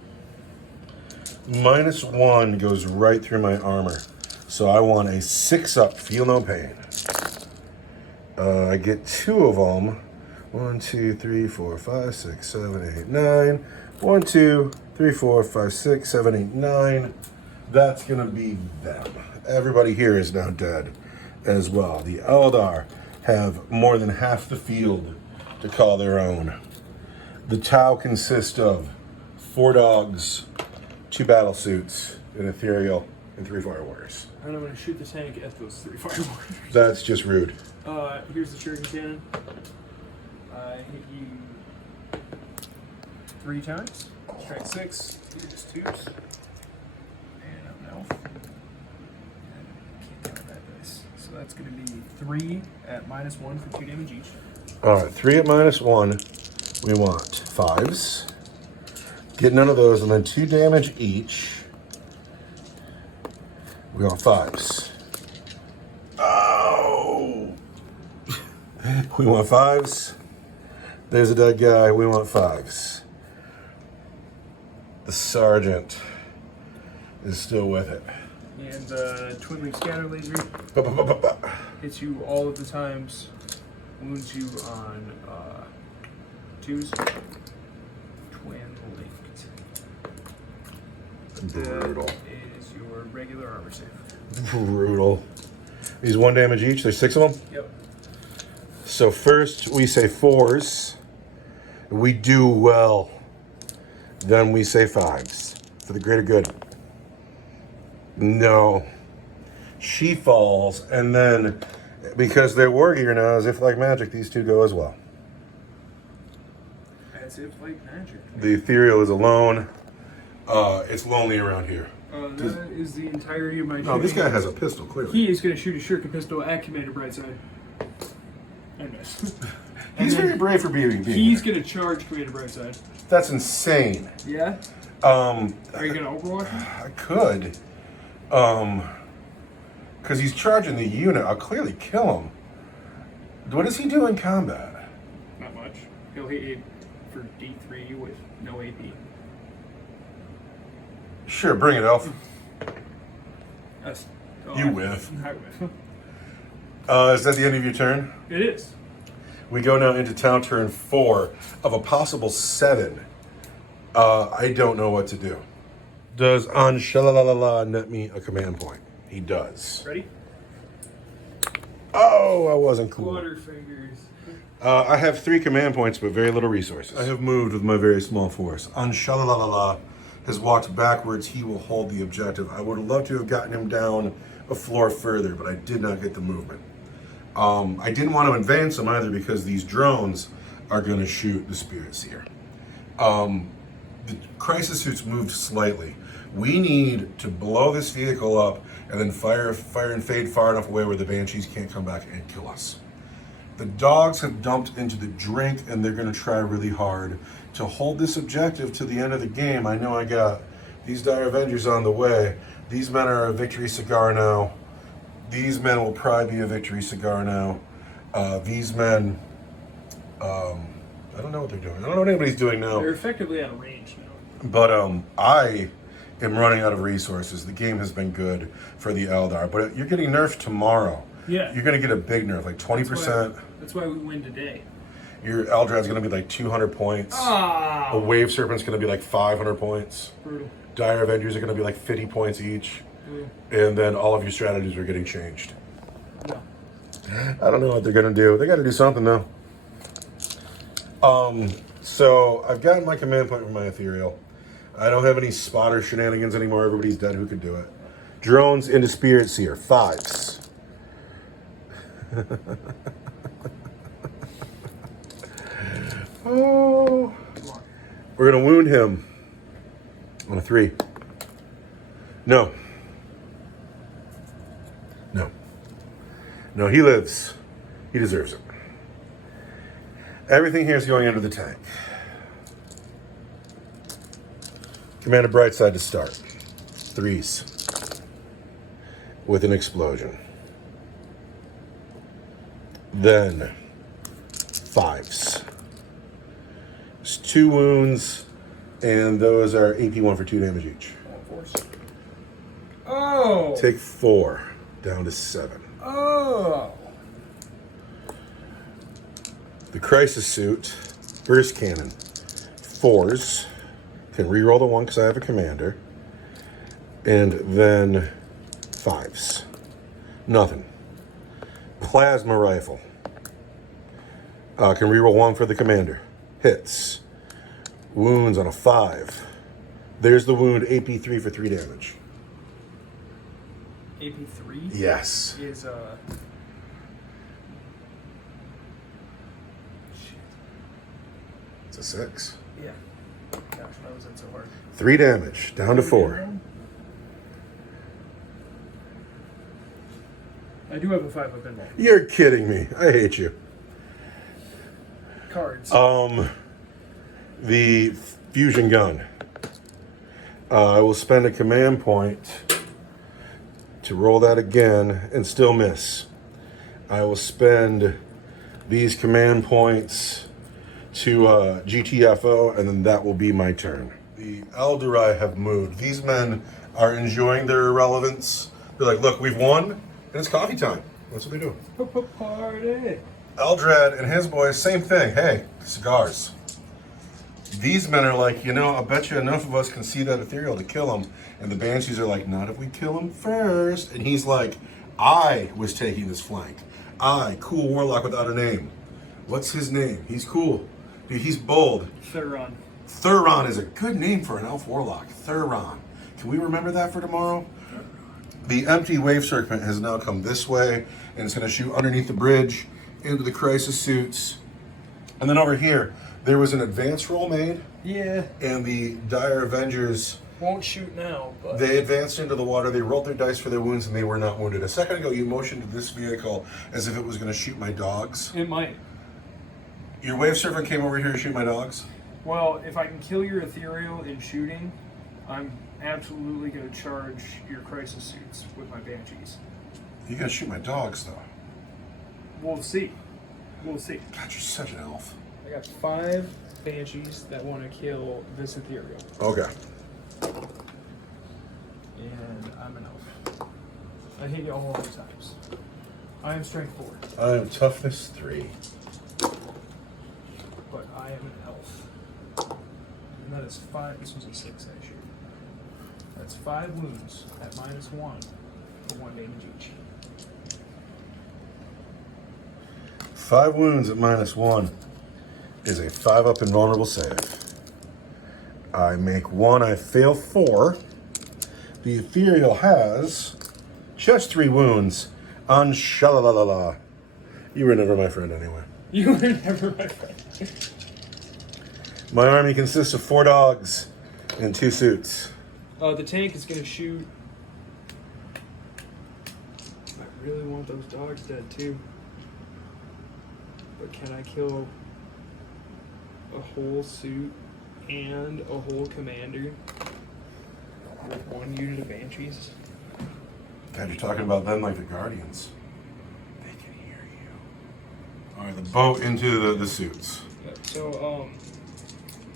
-1 goes right through my armor. So I want a 6-up, feel no pain. I get 2 of them. 1, 2, 3, 4, 5, 6, 7, 8, 9. 1, 2, 3, 4, 5, 6, 7, 8, 9. That's going to be them. Everybody here is now dead as well. The Eldar have more than half the field to call their own. The Tau consist of 4 dogs, 2 battle suits, an ethereal, and 3 fire warriors. And I'm going to shoot the tank at those 3 fire warriors. That's just rude. Here's the shuriken cannon. I hit you 3 times. Strike 6. Here's 2s. And I'm an elf. And can't count that dice. So that's going to be 3 at -1 for 2 damage each. All right, 3 at -1. We want 5s. Get none of those, and then 2 damage each. We want 5s. Oh! We want 5s. There's a dead guy. We want 5s. The sergeant is still with it. And Twin Wing Scatter Laser Ba-ba-ba-ba-ba. hits you all of the times. Wounds you on 2s. Twin Lift. Brutal. That is your regular armor save. Brutal. These 1 damage each. There's 6 of them. Yep. So first we say 4s. We do well. Then we say 5s for the greater good. No. She falls, and then because they're war gear now, as if like magic, these 2 go as well. As if like magic. The ethereal is alone. It's lonely around here. That is the entirety of my No, this shooting. guy has a pistol, clearly. He is going to shoot a shuriken pistol at Commander Brightside. And miss. He's very brave for being He's here. going to charge Commander Brightside. That's insane. Yeah? Are Are you going to overwatch him? I could. Because he's charging the unit. I'll clearly kill him. What does he do in combat? Not much. He'll hit you for D3 with no AP. Sure, bring it, Elf. That's, You whiff. I whiff. Is that the end of your turn? It is. We go now into town turn 4 of a possible 7. I don't know what to do. Does Anshalalala net me a command point? He does. Ready? Oh, I wasn't cool. Waterfingers. I have 3 command points, but very little resources. I have moved with my very small force. Anshalalala has walked backwards. He will hold the objective. I would have loved to have gotten him down a floor further, but I did not get the movement. I didn't want to advance him either because these drones are going to shoot the Spirit Seer. The crisis suits moved slightly. We need to blow this vehicle up and then fire and fade far enough away where the Banshees can't come back and kill us. The dogs have dumped into the drink and they're going to try really hard to hold this objective to the end of the game. I know I got these Dire Avengers on the way. These men are a victory cigar now. These men will probably be a victory cigar now. These men, I don't know what they're doing. I don't know what anybody's doing now. They're effectively out of range now. But I am running out of resources. The game has been good for the Eldar, but you're getting nerfed tomorrow. Yeah. You're going to get a big nerf, like 20%. That's why we win today. Your Eldrad's going to be like 200 points. Ah. A Wave Serpent's going to be like 500 points. Brutal. Dire Avengers are going to be like 50 points each. Brutal. And then all of your strategies are getting changed. No. I don't know what they're going to do. They got to do something though. So I've gotten my command point from my Ethereal. I don't have any spotter shenanigans anymore. Everybody's dead who could do it. Drones into Spirit Seer. 5s. Oh. We're going to wound him on a 3. No. No. No, he lives. He deserves it. Everything here is going into the tank. Commander Brightside to start. 3s. With an explosion. Then 5s. It's 2 wounds, and those are AP1 for 2 damage each. Oh. Take 4, down to 7. Oh. The Crisis Suit, Burst Cannon, 4s. Can reroll the 1 because I have a commander. And then 5s. Nothing. Plasma Rifle. Can reroll 1 for the commander. Hits. Wounds on a 5. There's the wound, AP3 for 3 damage. AP3? Yes. Is, Shit. It's a 6. Yeah. Gosh, that was so hard. 3 damage, down to 4. I do have a 5-up in there. You're kidding me. I hate you. Cards. The fusion gun. I will spend a command point to roll that again and still miss. I will spend these command points to GTFO, and then that will be my turn. The Eldar have moved. These men are enjoying their irrelevance. They're like, look, we've won, and it's coffee time. That's what they do. Party. Eldrad and his boys, same thing. Hey, cigars. These men are like, you know, I bet you enough of us can see that ethereal to kill him. And the Banshees are like, not if we kill him first. And he's like, I was taking this flank. I, cool warlock without a name. What's his name? He's cool. Dude, he's bold. Thuron. Thuron is a good name for an elf warlock. Thuron. Can we remember that for tomorrow? The empty wave serpent has now come this way, and it's going to shoot underneath the bridge into the crisis suits. And then over here, there was an advance roll made. Yeah. And the Dire Avengers Won't shoot now, but they advanced into the water, they rolled their dice for their wounds, and they were not wounded. A second ago, you motioned to this vehicle as if it was going to shoot my dogs. it might. Your wave serpent came over here to shoot my dogs? Well, if I can kill your ethereal in shooting, I'm absolutely going to charge your crisis suits with my banshees. You gotta shoot my dogs, though. We'll see. We'll see. God, you're such an elf. I got 5 banshees that want to kill this ethereal, Okay. and I'm an elf. I hit you all the times. I am strength 4, I am toughness 3. but I am an elf. And that is 5. This was a 6, actually. That's 5 wounds at -1 for 1 damage each. 5 wounds at -1 is a 5-up invulnerable save. I make 1, I fail 4. The ethereal has just 3 wounds on shalalala. You were never my friend anyway. You were never my friend. My army consists of 4 dogs and 2 suits. The tank is going to shoot. I really want those dogs dead too. But can I kill a whole suit and a whole commander with 1 unit of banshees? God, you're talking about them like the Guardians. They can hear you. All right, the boat into the suits. Yep. So,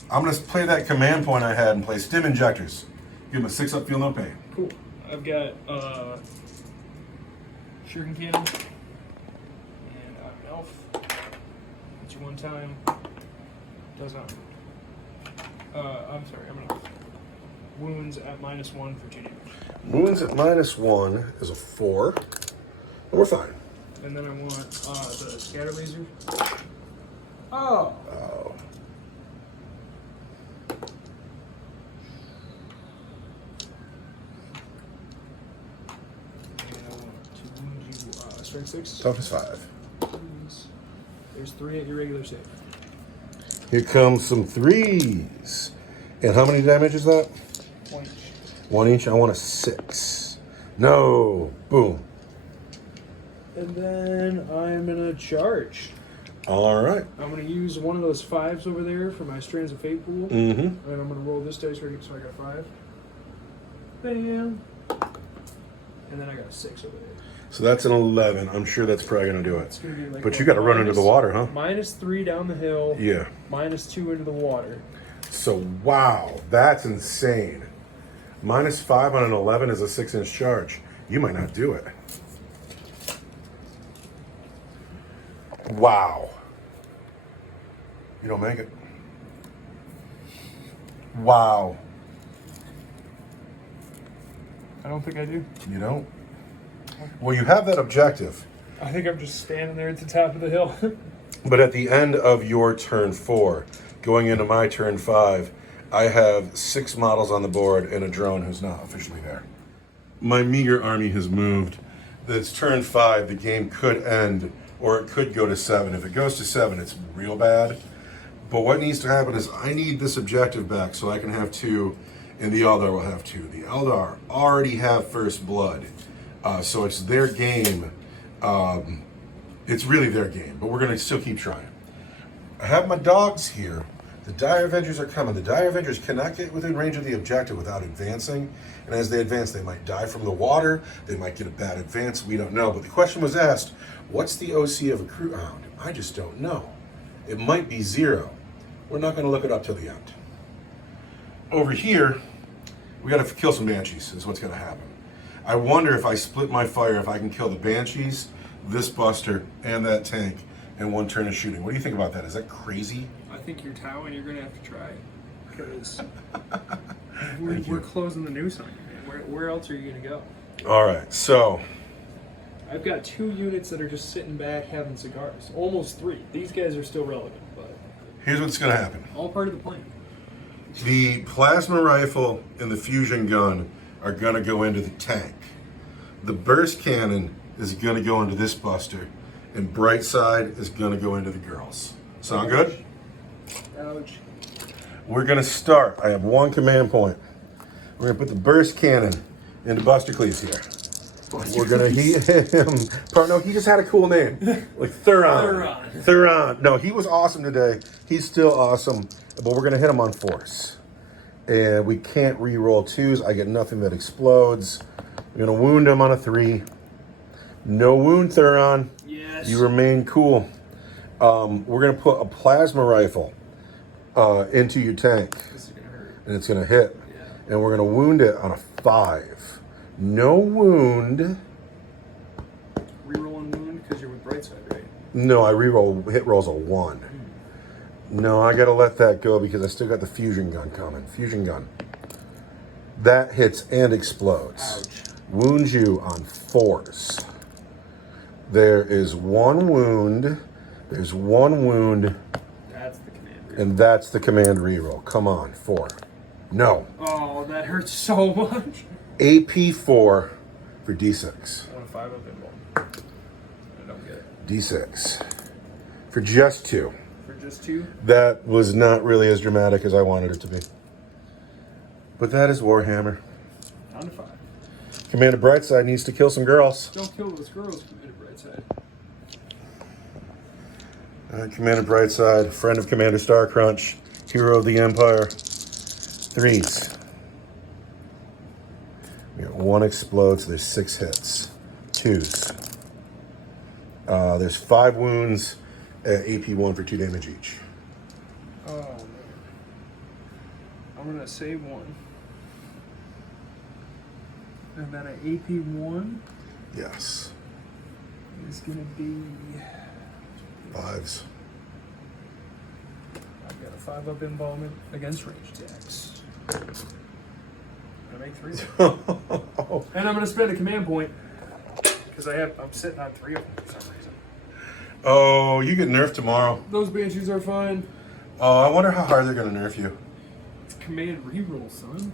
I'm going to play that command point I had and play stim injectors. Give them a 6-up, feel no pain. cool. I've got shuriken cannon, and I'm an elf. Hits you 1 time. Does not. I'm sorry, I'm an elf. Wounds at -1 for 2 damage. Wounds at -1 is a 4. And we're fine. And then I want the scatter laser. Oh! Oh. And I want to wound you strength 6. Toughness 5. There's 3 at your regular save. Here comes some 3s. And how many damage is that? 1 each. 1 each. I want a 6. No. Boom. And then I'm gonna charge. All right. I'm gonna use one of those 5s over there for my Strands of Fate pool. Mm-hmm. And I'm gonna roll this dice right, so I got a 5. Bam. And then I got a 6 over there. So that's an 11. I'm sure that's probably going to do It's it. gonna be like But you got to run into the water, huh? -3 down the hill. Yeah. -2 into the water. So, wow. That's insane. -5 on an 11 is a 6-inch charge. You might not do it. Wow. You don't make it. Wow. I don't think I do. You don't? Well, you have that objective. I think I'm just standing there at the top of the hill. But at the end of your turn 4, going into my turn 5, I have 6 models on the board and a drone who's not officially there. My meager army has moved. It's turn 5. The game could end, or it could go to 7. If it goes to 7, it's real bad. But what needs to happen is I need this objective back so I can have 2, and the Eldar will have 2. The Eldar already have first blood. So it's their game. It's really their game, but we're going to still keep trying. I have my dogs here. The Dire Avengers are coming. The Dire Avengers cannot get within range of the objective without advancing. And as they advance, they might die from the water. They might get a bad advance. We don't know. But the question was asked, what's the OC of a Crew Hound? I just don't know. It might be 0. We're not going to look it up till the end. Over here, we got to kill some Banshees is what's going to happen. I wonder if I split my fire, if I can kill the Banshees, this Buster, and that tank in 1 turn of shooting. What do you think about that? Is that crazy? I think you're Tau and you're going to have to try. Because Thank you. we're closing the noose on you, man. Where else are you going to go? All right, so I've got 2 units that are just sitting back having cigars. Almost 3. These guys are still relevant, but here's what's going to happen. all part of the plan. The plasma rifle and the fusion gun are going to go into the tank. The burst cannon is going to go into this Buster, and Bright Side is going to go into the girls. Sound good? Ouch. We're going to start. I have 1 command point. We're going to put the burst cannon into Buster Cleese here. We're going to hit him. No, he just had a cool name. Like Thuron. Thuron. No, he was awesome today. He's still awesome, but we're going to hit him on force. And we can't re-roll 2s. I get nothing that explodes. We're going to wound him on a 3. No wound, Thuron. Yes. You remain cool. We're going to put a plasma rifle into your tank. This is going to hurt. And it's going to hit. Yeah. And we're going to wound it on a 5. No wound. Reroll on wound because you're with Bright Side, right? No, I re-roll. Hit rolls a 1. No, I got to let that go because I still got the fusion gun coming. Fusion gun. That hits and explodes. Ouch. Wounds you on 4s. There is 1 wound. There's 1 wound. That's the command. And that's the command reroll. Come on, 4. No. Oh, that hurts so much. AP 4 for D6. I want a 5 up in one. I don't get it. D6 for just 2. For just 2? That was not really as dramatic as I wanted it to be. But that is Warhammer. Down to 5. Commander Brightside needs to kill some girls. Don't kill those girls, Commander Brightside. Commander Brightside, friend of Commander Starcrunch, hero of the Empire. 3s. We got 1 explodes, so there's 6 hits. 2s. There's 5 wounds at AP 1 for 2 damage each. Oh, man. I'm going to save 1. And then an AP 1 Yes. is going to be... 5s. I've got a 5 up embalmment against range attacks. I'm going to make 3. And I'm going to spend a command point. Because I'm sitting on 3 of them for some reason. Oh, you get nerfed tomorrow. Those banshees are fine. Oh, I wonder how hard they're going to nerf you. It's command reroll, son.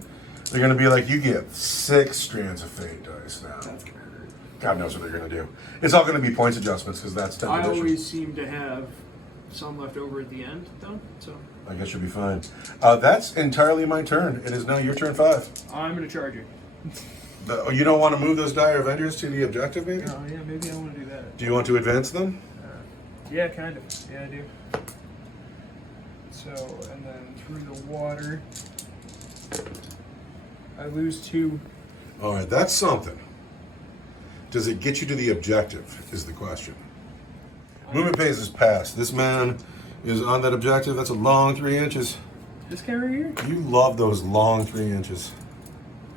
They're going to be like, you get 6 strands of fate dice now. That's going to hurt. God knows what they're going to do. It's all going to be points adjustments because that's 10th I edition. always seem to have some left over at the end, though. So I guess you'll be fine. That's entirely my turn. It is now your turn 5. I'm going to charge you. You don't want to move those Dire Avengers to the objective, maybe? Oh, yeah, maybe I want to do that. Do you want to advance them? Yeah, kind of. Yeah, I do. So, and then through the water, I lose 2. All right, that's something. Does it get you to the objective, is the question. Movement phase is passed. This man is on that objective. That's a long 3 inches. This guy right here? You love those long 3 inches.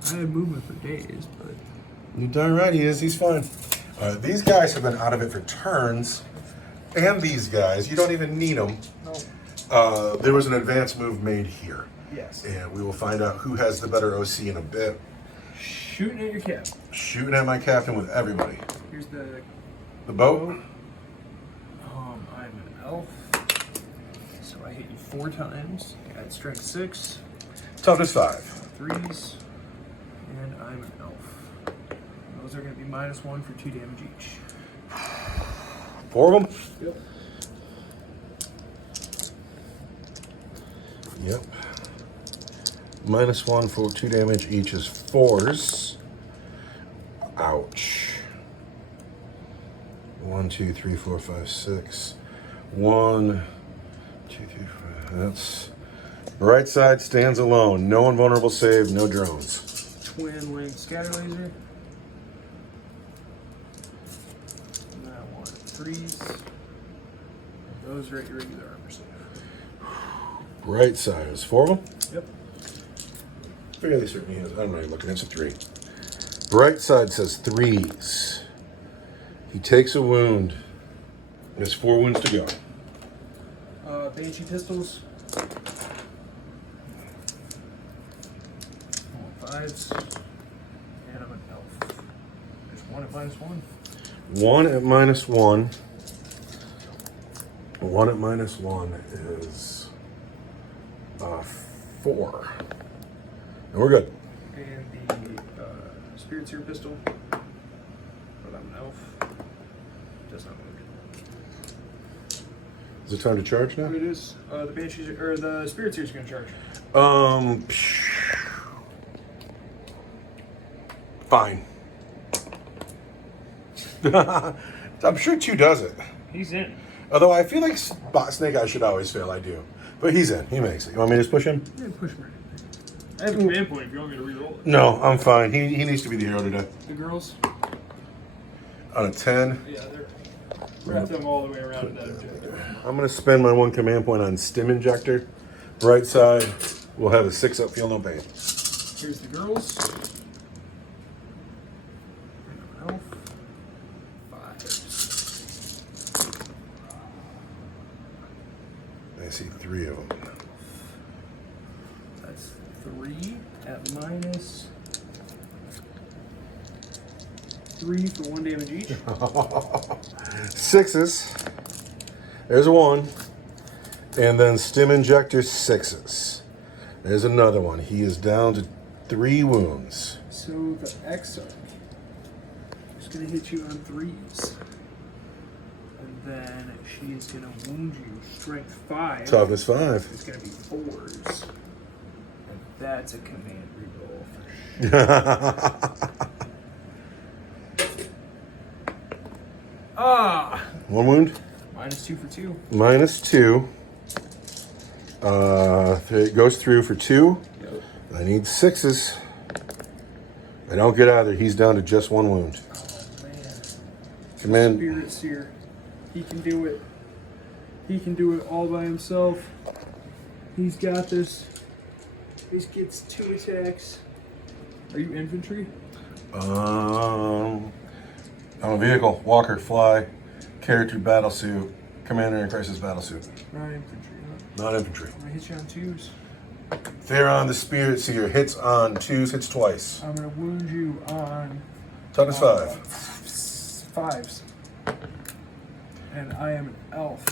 I had movement for days, but... You're darn right he is. He's fine. These guys have been out of it for turns. And these guys, you don't even need them. No. There was an advance move made here. Yes. And we will find out who has the better OC in a bit. Shooting at your cap. Shooting at my captain with everybody. Here's the The boat? I'm an elf. So I hit you 4 times. Got strength 6. Toughness 5. 3s. And I'm an elf. Those are going to be -1 for 2 damage each. 4 of them? Yep. Yep. -1 for 2 damage each is 4s. Ouch. 1, 2, 3, 4, 5, 6. 1, 2, 3, 4. That's right side stands alone. No invulnerable save, no drones. Twin link scatter laser. And I want 3s. Those are at your regular armor save. Right side is 4 of them? Yep. Fairly certain he has. I don't know. You're looking. It's a 3. Right side says 3s. He takes a wound. There's 4 wounds to go. Banshee pistols. 5s. And I'm an elf. There's 1 at -1. 1 at -1. 1 at -1 is 4. And we're good. And the Spirit Seer pistol. But I'm an elf. Does not load. Is it time to charge now? It is. The Banshees or the Spirit Seer's gonna charge. Fine. I'm sure 2 does it. He's in. Although I feel like Snake Eyes should always fail. I do. But he's in. He makes it. You want me to just push him? Yeah, push me. I have a command point if you want me to reroll it. No, I'm fine. He needs to be the hero today. The girls? On a 10. Yeah, they're wrap them all the way around in that objective. I'm going to spend my 1 command point on Stim Injector. Right side, we'll have a 6 up, feel no pain. Here's the girls. And I'm an elf. 5. I see 3 of them. That's 3 at -1. -3 for 1 damage each. Sixes. There's a 1. And then stim injector 6s. There's another one. He is down to 3 wounds. So the Exarch is going to hit you on 3s. And then she is going to wound you. Strength 5. Toughness 5. It's going to be 4s. And that's a command reroll for sure. Ah! 1 wound. -2 for 2. -2. It goes through for 2. Yep. I need 6s. I don't get either. He's down to just 1 wound. Oh, man. Command. Spirit Seer. He can do it. He can do it all by himself. He's got this. He gets 2 attacks. Are you infantry? I'm a vehicle. Walker, fly, character, battle suit, commander in crisis battle suit. Not infantry, huh? Not infantry. I'm gonna hit you on 2s. Theron the Spirit Seer hits on 2s, hits twice. I'm gonna wound you on Toughness 5. 5s. And I am an elf.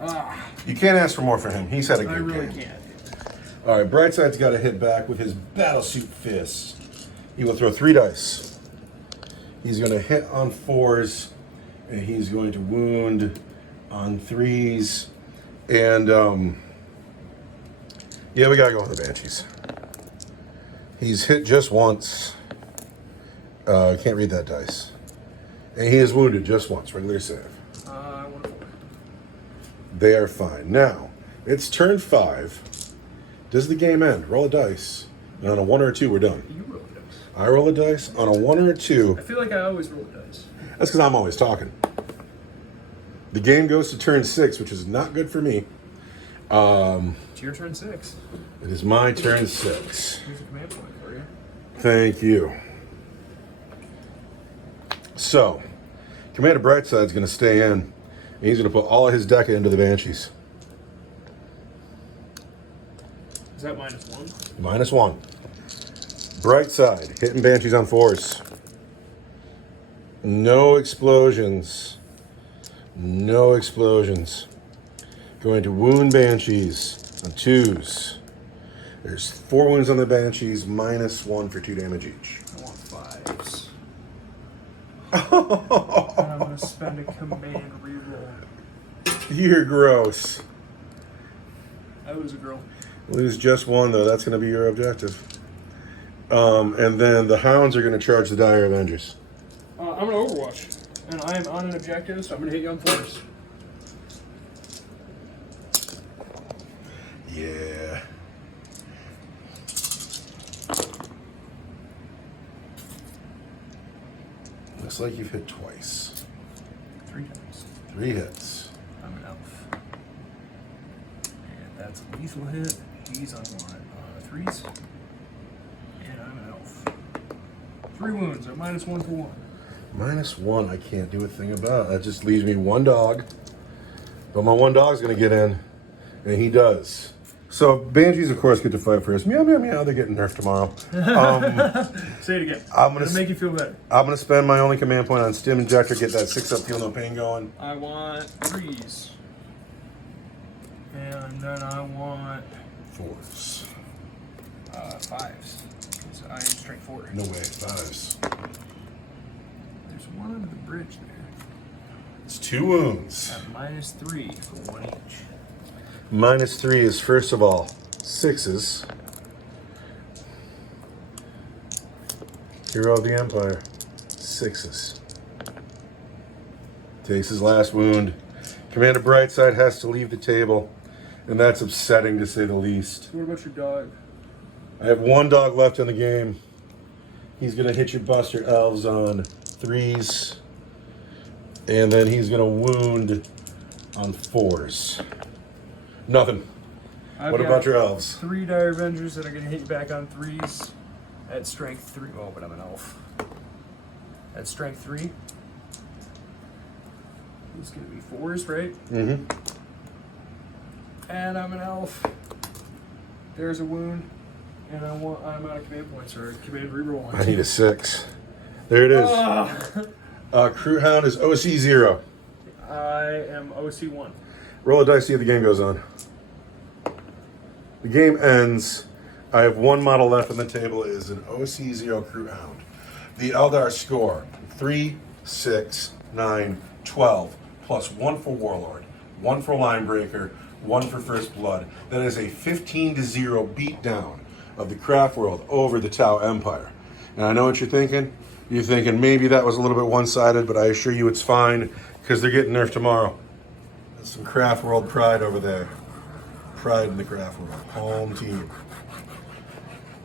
Ah, You can't ask for more for him. He's had a good I really game. can't. All right, Brightside's got to hit back with his battle suit fist. He will throw 3 dice. He's going to hit on 4s, and he's going to wound on 3s. And yeah, we got to go with the Banshees. He's hit just once. Can't read that dice. And he is wounded just once. Regular save. I want to. They are fine. Now, it's turn 5. Does the game end? Roll a dice. And on a 1 or a 2, we're done. You roll the dice. I roll a dice. On a 1 or a 2, I feel like I always roll the dice. that's because I'm always talking. The game goes to turn 6, which is not good for me. It's your turn 6. It is my turn 6. Here's a command point for you. Thank you. So, Commander Brightside's going to stay in. And he's going to put all of his deck into the Banshees. Is that -1? -1. Brightside, hitting Banshees on 4s. No explosions. No explosions. Going to wound Banshees on 2s. There's 4 wounds on the Banshees, -1 for 2 damage each. I want 5s. And I'm going to spend a command reroll. You're gross. I lose a girl. Lose just 1, though. That's going to be your objective. And then the Hounds are going to charge the Dire Avengers. I'm going to Overwatch. And I am on an objective, so I'm going to hit you on 4s. Yeah. Looks like you've hit twice. 3 times. 3 hits. I'm an elf. And that's a lethal hit. He's on 3s. And I'm an elf. 3 wounds. I'm -1 for 1. -1, I can't do a thing about. That just leaves me 1 dog. But my 1 dog's going to get in. And he does. So Banshees, of course, get to fight first. Meow, meow, meow. They're getting nerfed tomorrow. Say it again. I'm gonna It'll make you feel better. I'm going to spend my only command point on Stim Injector, get that 6-up Feel No Pain going. I want 3s. And then I want 4s. 5s. Because I am strength 4. No way, 5s. There's one under the bridge there. It's 2 wounds. At -3 for 1 each. -3 is, first of all, 6s. Hero of the Empire, 6s. Takes his last wound. Commander Brightside has to leave the table, and that's upsetting to say the least. What about your dog? I have 1 dog left in the game. He's going to hit your Buster Elves on 3s, and then he's going to wound on 4s. Nothing. What about your elves? 3 Dire Avengers that are going to hit you back on 3s at strength 3. Oh, but I'm an elf. At strength 3. It's going to be 4s, right? Mm-hmm. And I'm an elf. There's a wound. And I'm out of command points, or command reroll. I need a 6. There it is. Crew Hound is OC 0. I am OC1. Roll a dice, see if the game goes on. The game ends. I have one model left on the table. It is an OC 0 Crew Hound. The Eldar score 3, 6, 9, 12, plus 1 for Warlord, 1 for Linebreaker, 1 for First Blood. That is a 15-0 beatdown of the Craft World over the Tau Empire. And I know what you're thinking. You're thinking maybe that was a little bit one-sided, but I assure you it's fine because they're getting nerfed tomorrow. That's some Craft World pride over there. Pride in the Craft World. Home team.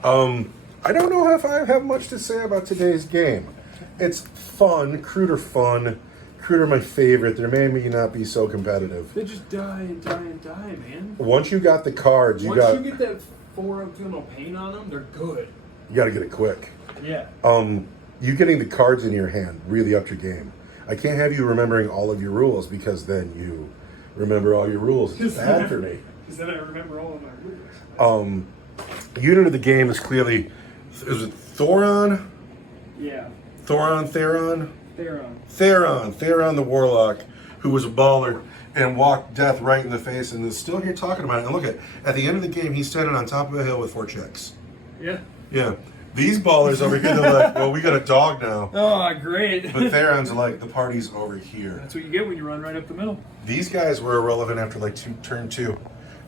I don't know if I have much to say about today's game. It's fun. Crude are fun. Crude are my favorite. They may not be so competitive. They just die and die and die, man. Once you got the cards, Once you get that 4 optional paint on them, they're good. You got to get it quick. Yeah. You getting the cards in your hand really upped your game. I can't have you remembering all of your rules because then you remember all your rules. It's bad for me. Because then I remember all of my rules. Unit of the game is clearly, is it Thoron? Yeah. Theron the Warlock, who was a baller and walked death right in the face and is still here talking about it. And look at the end of the game, he's standing on top of a hill with 4 checks. Yeah. Yeah. These ballers over here, they're like, well, we got a dog now. Oh, great. But Theron's like, the party's over here. That's what you get when you run right up the middle. These guys were irrelevant after like turn 2.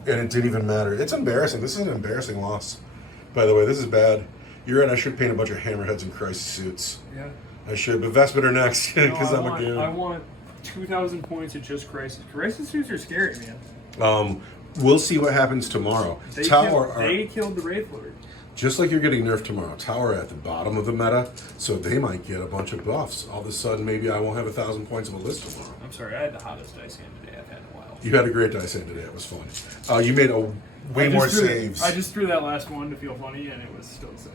And it didn't even matter. It's embarrassing. This is an embarrassing loss. By the way, this is bad. You're right, I should paint a bunch of hammerheads and crisis suits. Yeah. I should, but Vespid are next, because I'm a goon. I want 2,000 points at just crisis. Crisis suits are scary, man. We'll see what happens tomorrow. They killed the Wraith Lord. Just like you're getting nerfed tomorrow, Tower at the bottom of the meta, so they might get a bunch of buffs. All of a sudden, maybe I won't have 1,000 points on the list tomorrow. I'm sorry, I had the hottest dice hand today I've had in a while. You had a great dice hand today. It was fun. You made way more saves. I just threw that last one to feel funny, and it was still 6.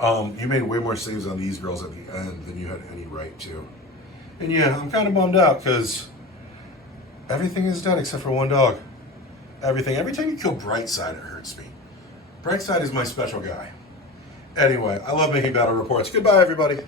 So. You made way more saves on these girls at the end than you had any right to. And yeah, I'm kind of bummed out because everything is dead except for one dog. Everything. Every time you kill Brightside, it hurts me. Brightside is my special guy. Anyway, I love making battle reports. Goodbye, everybody.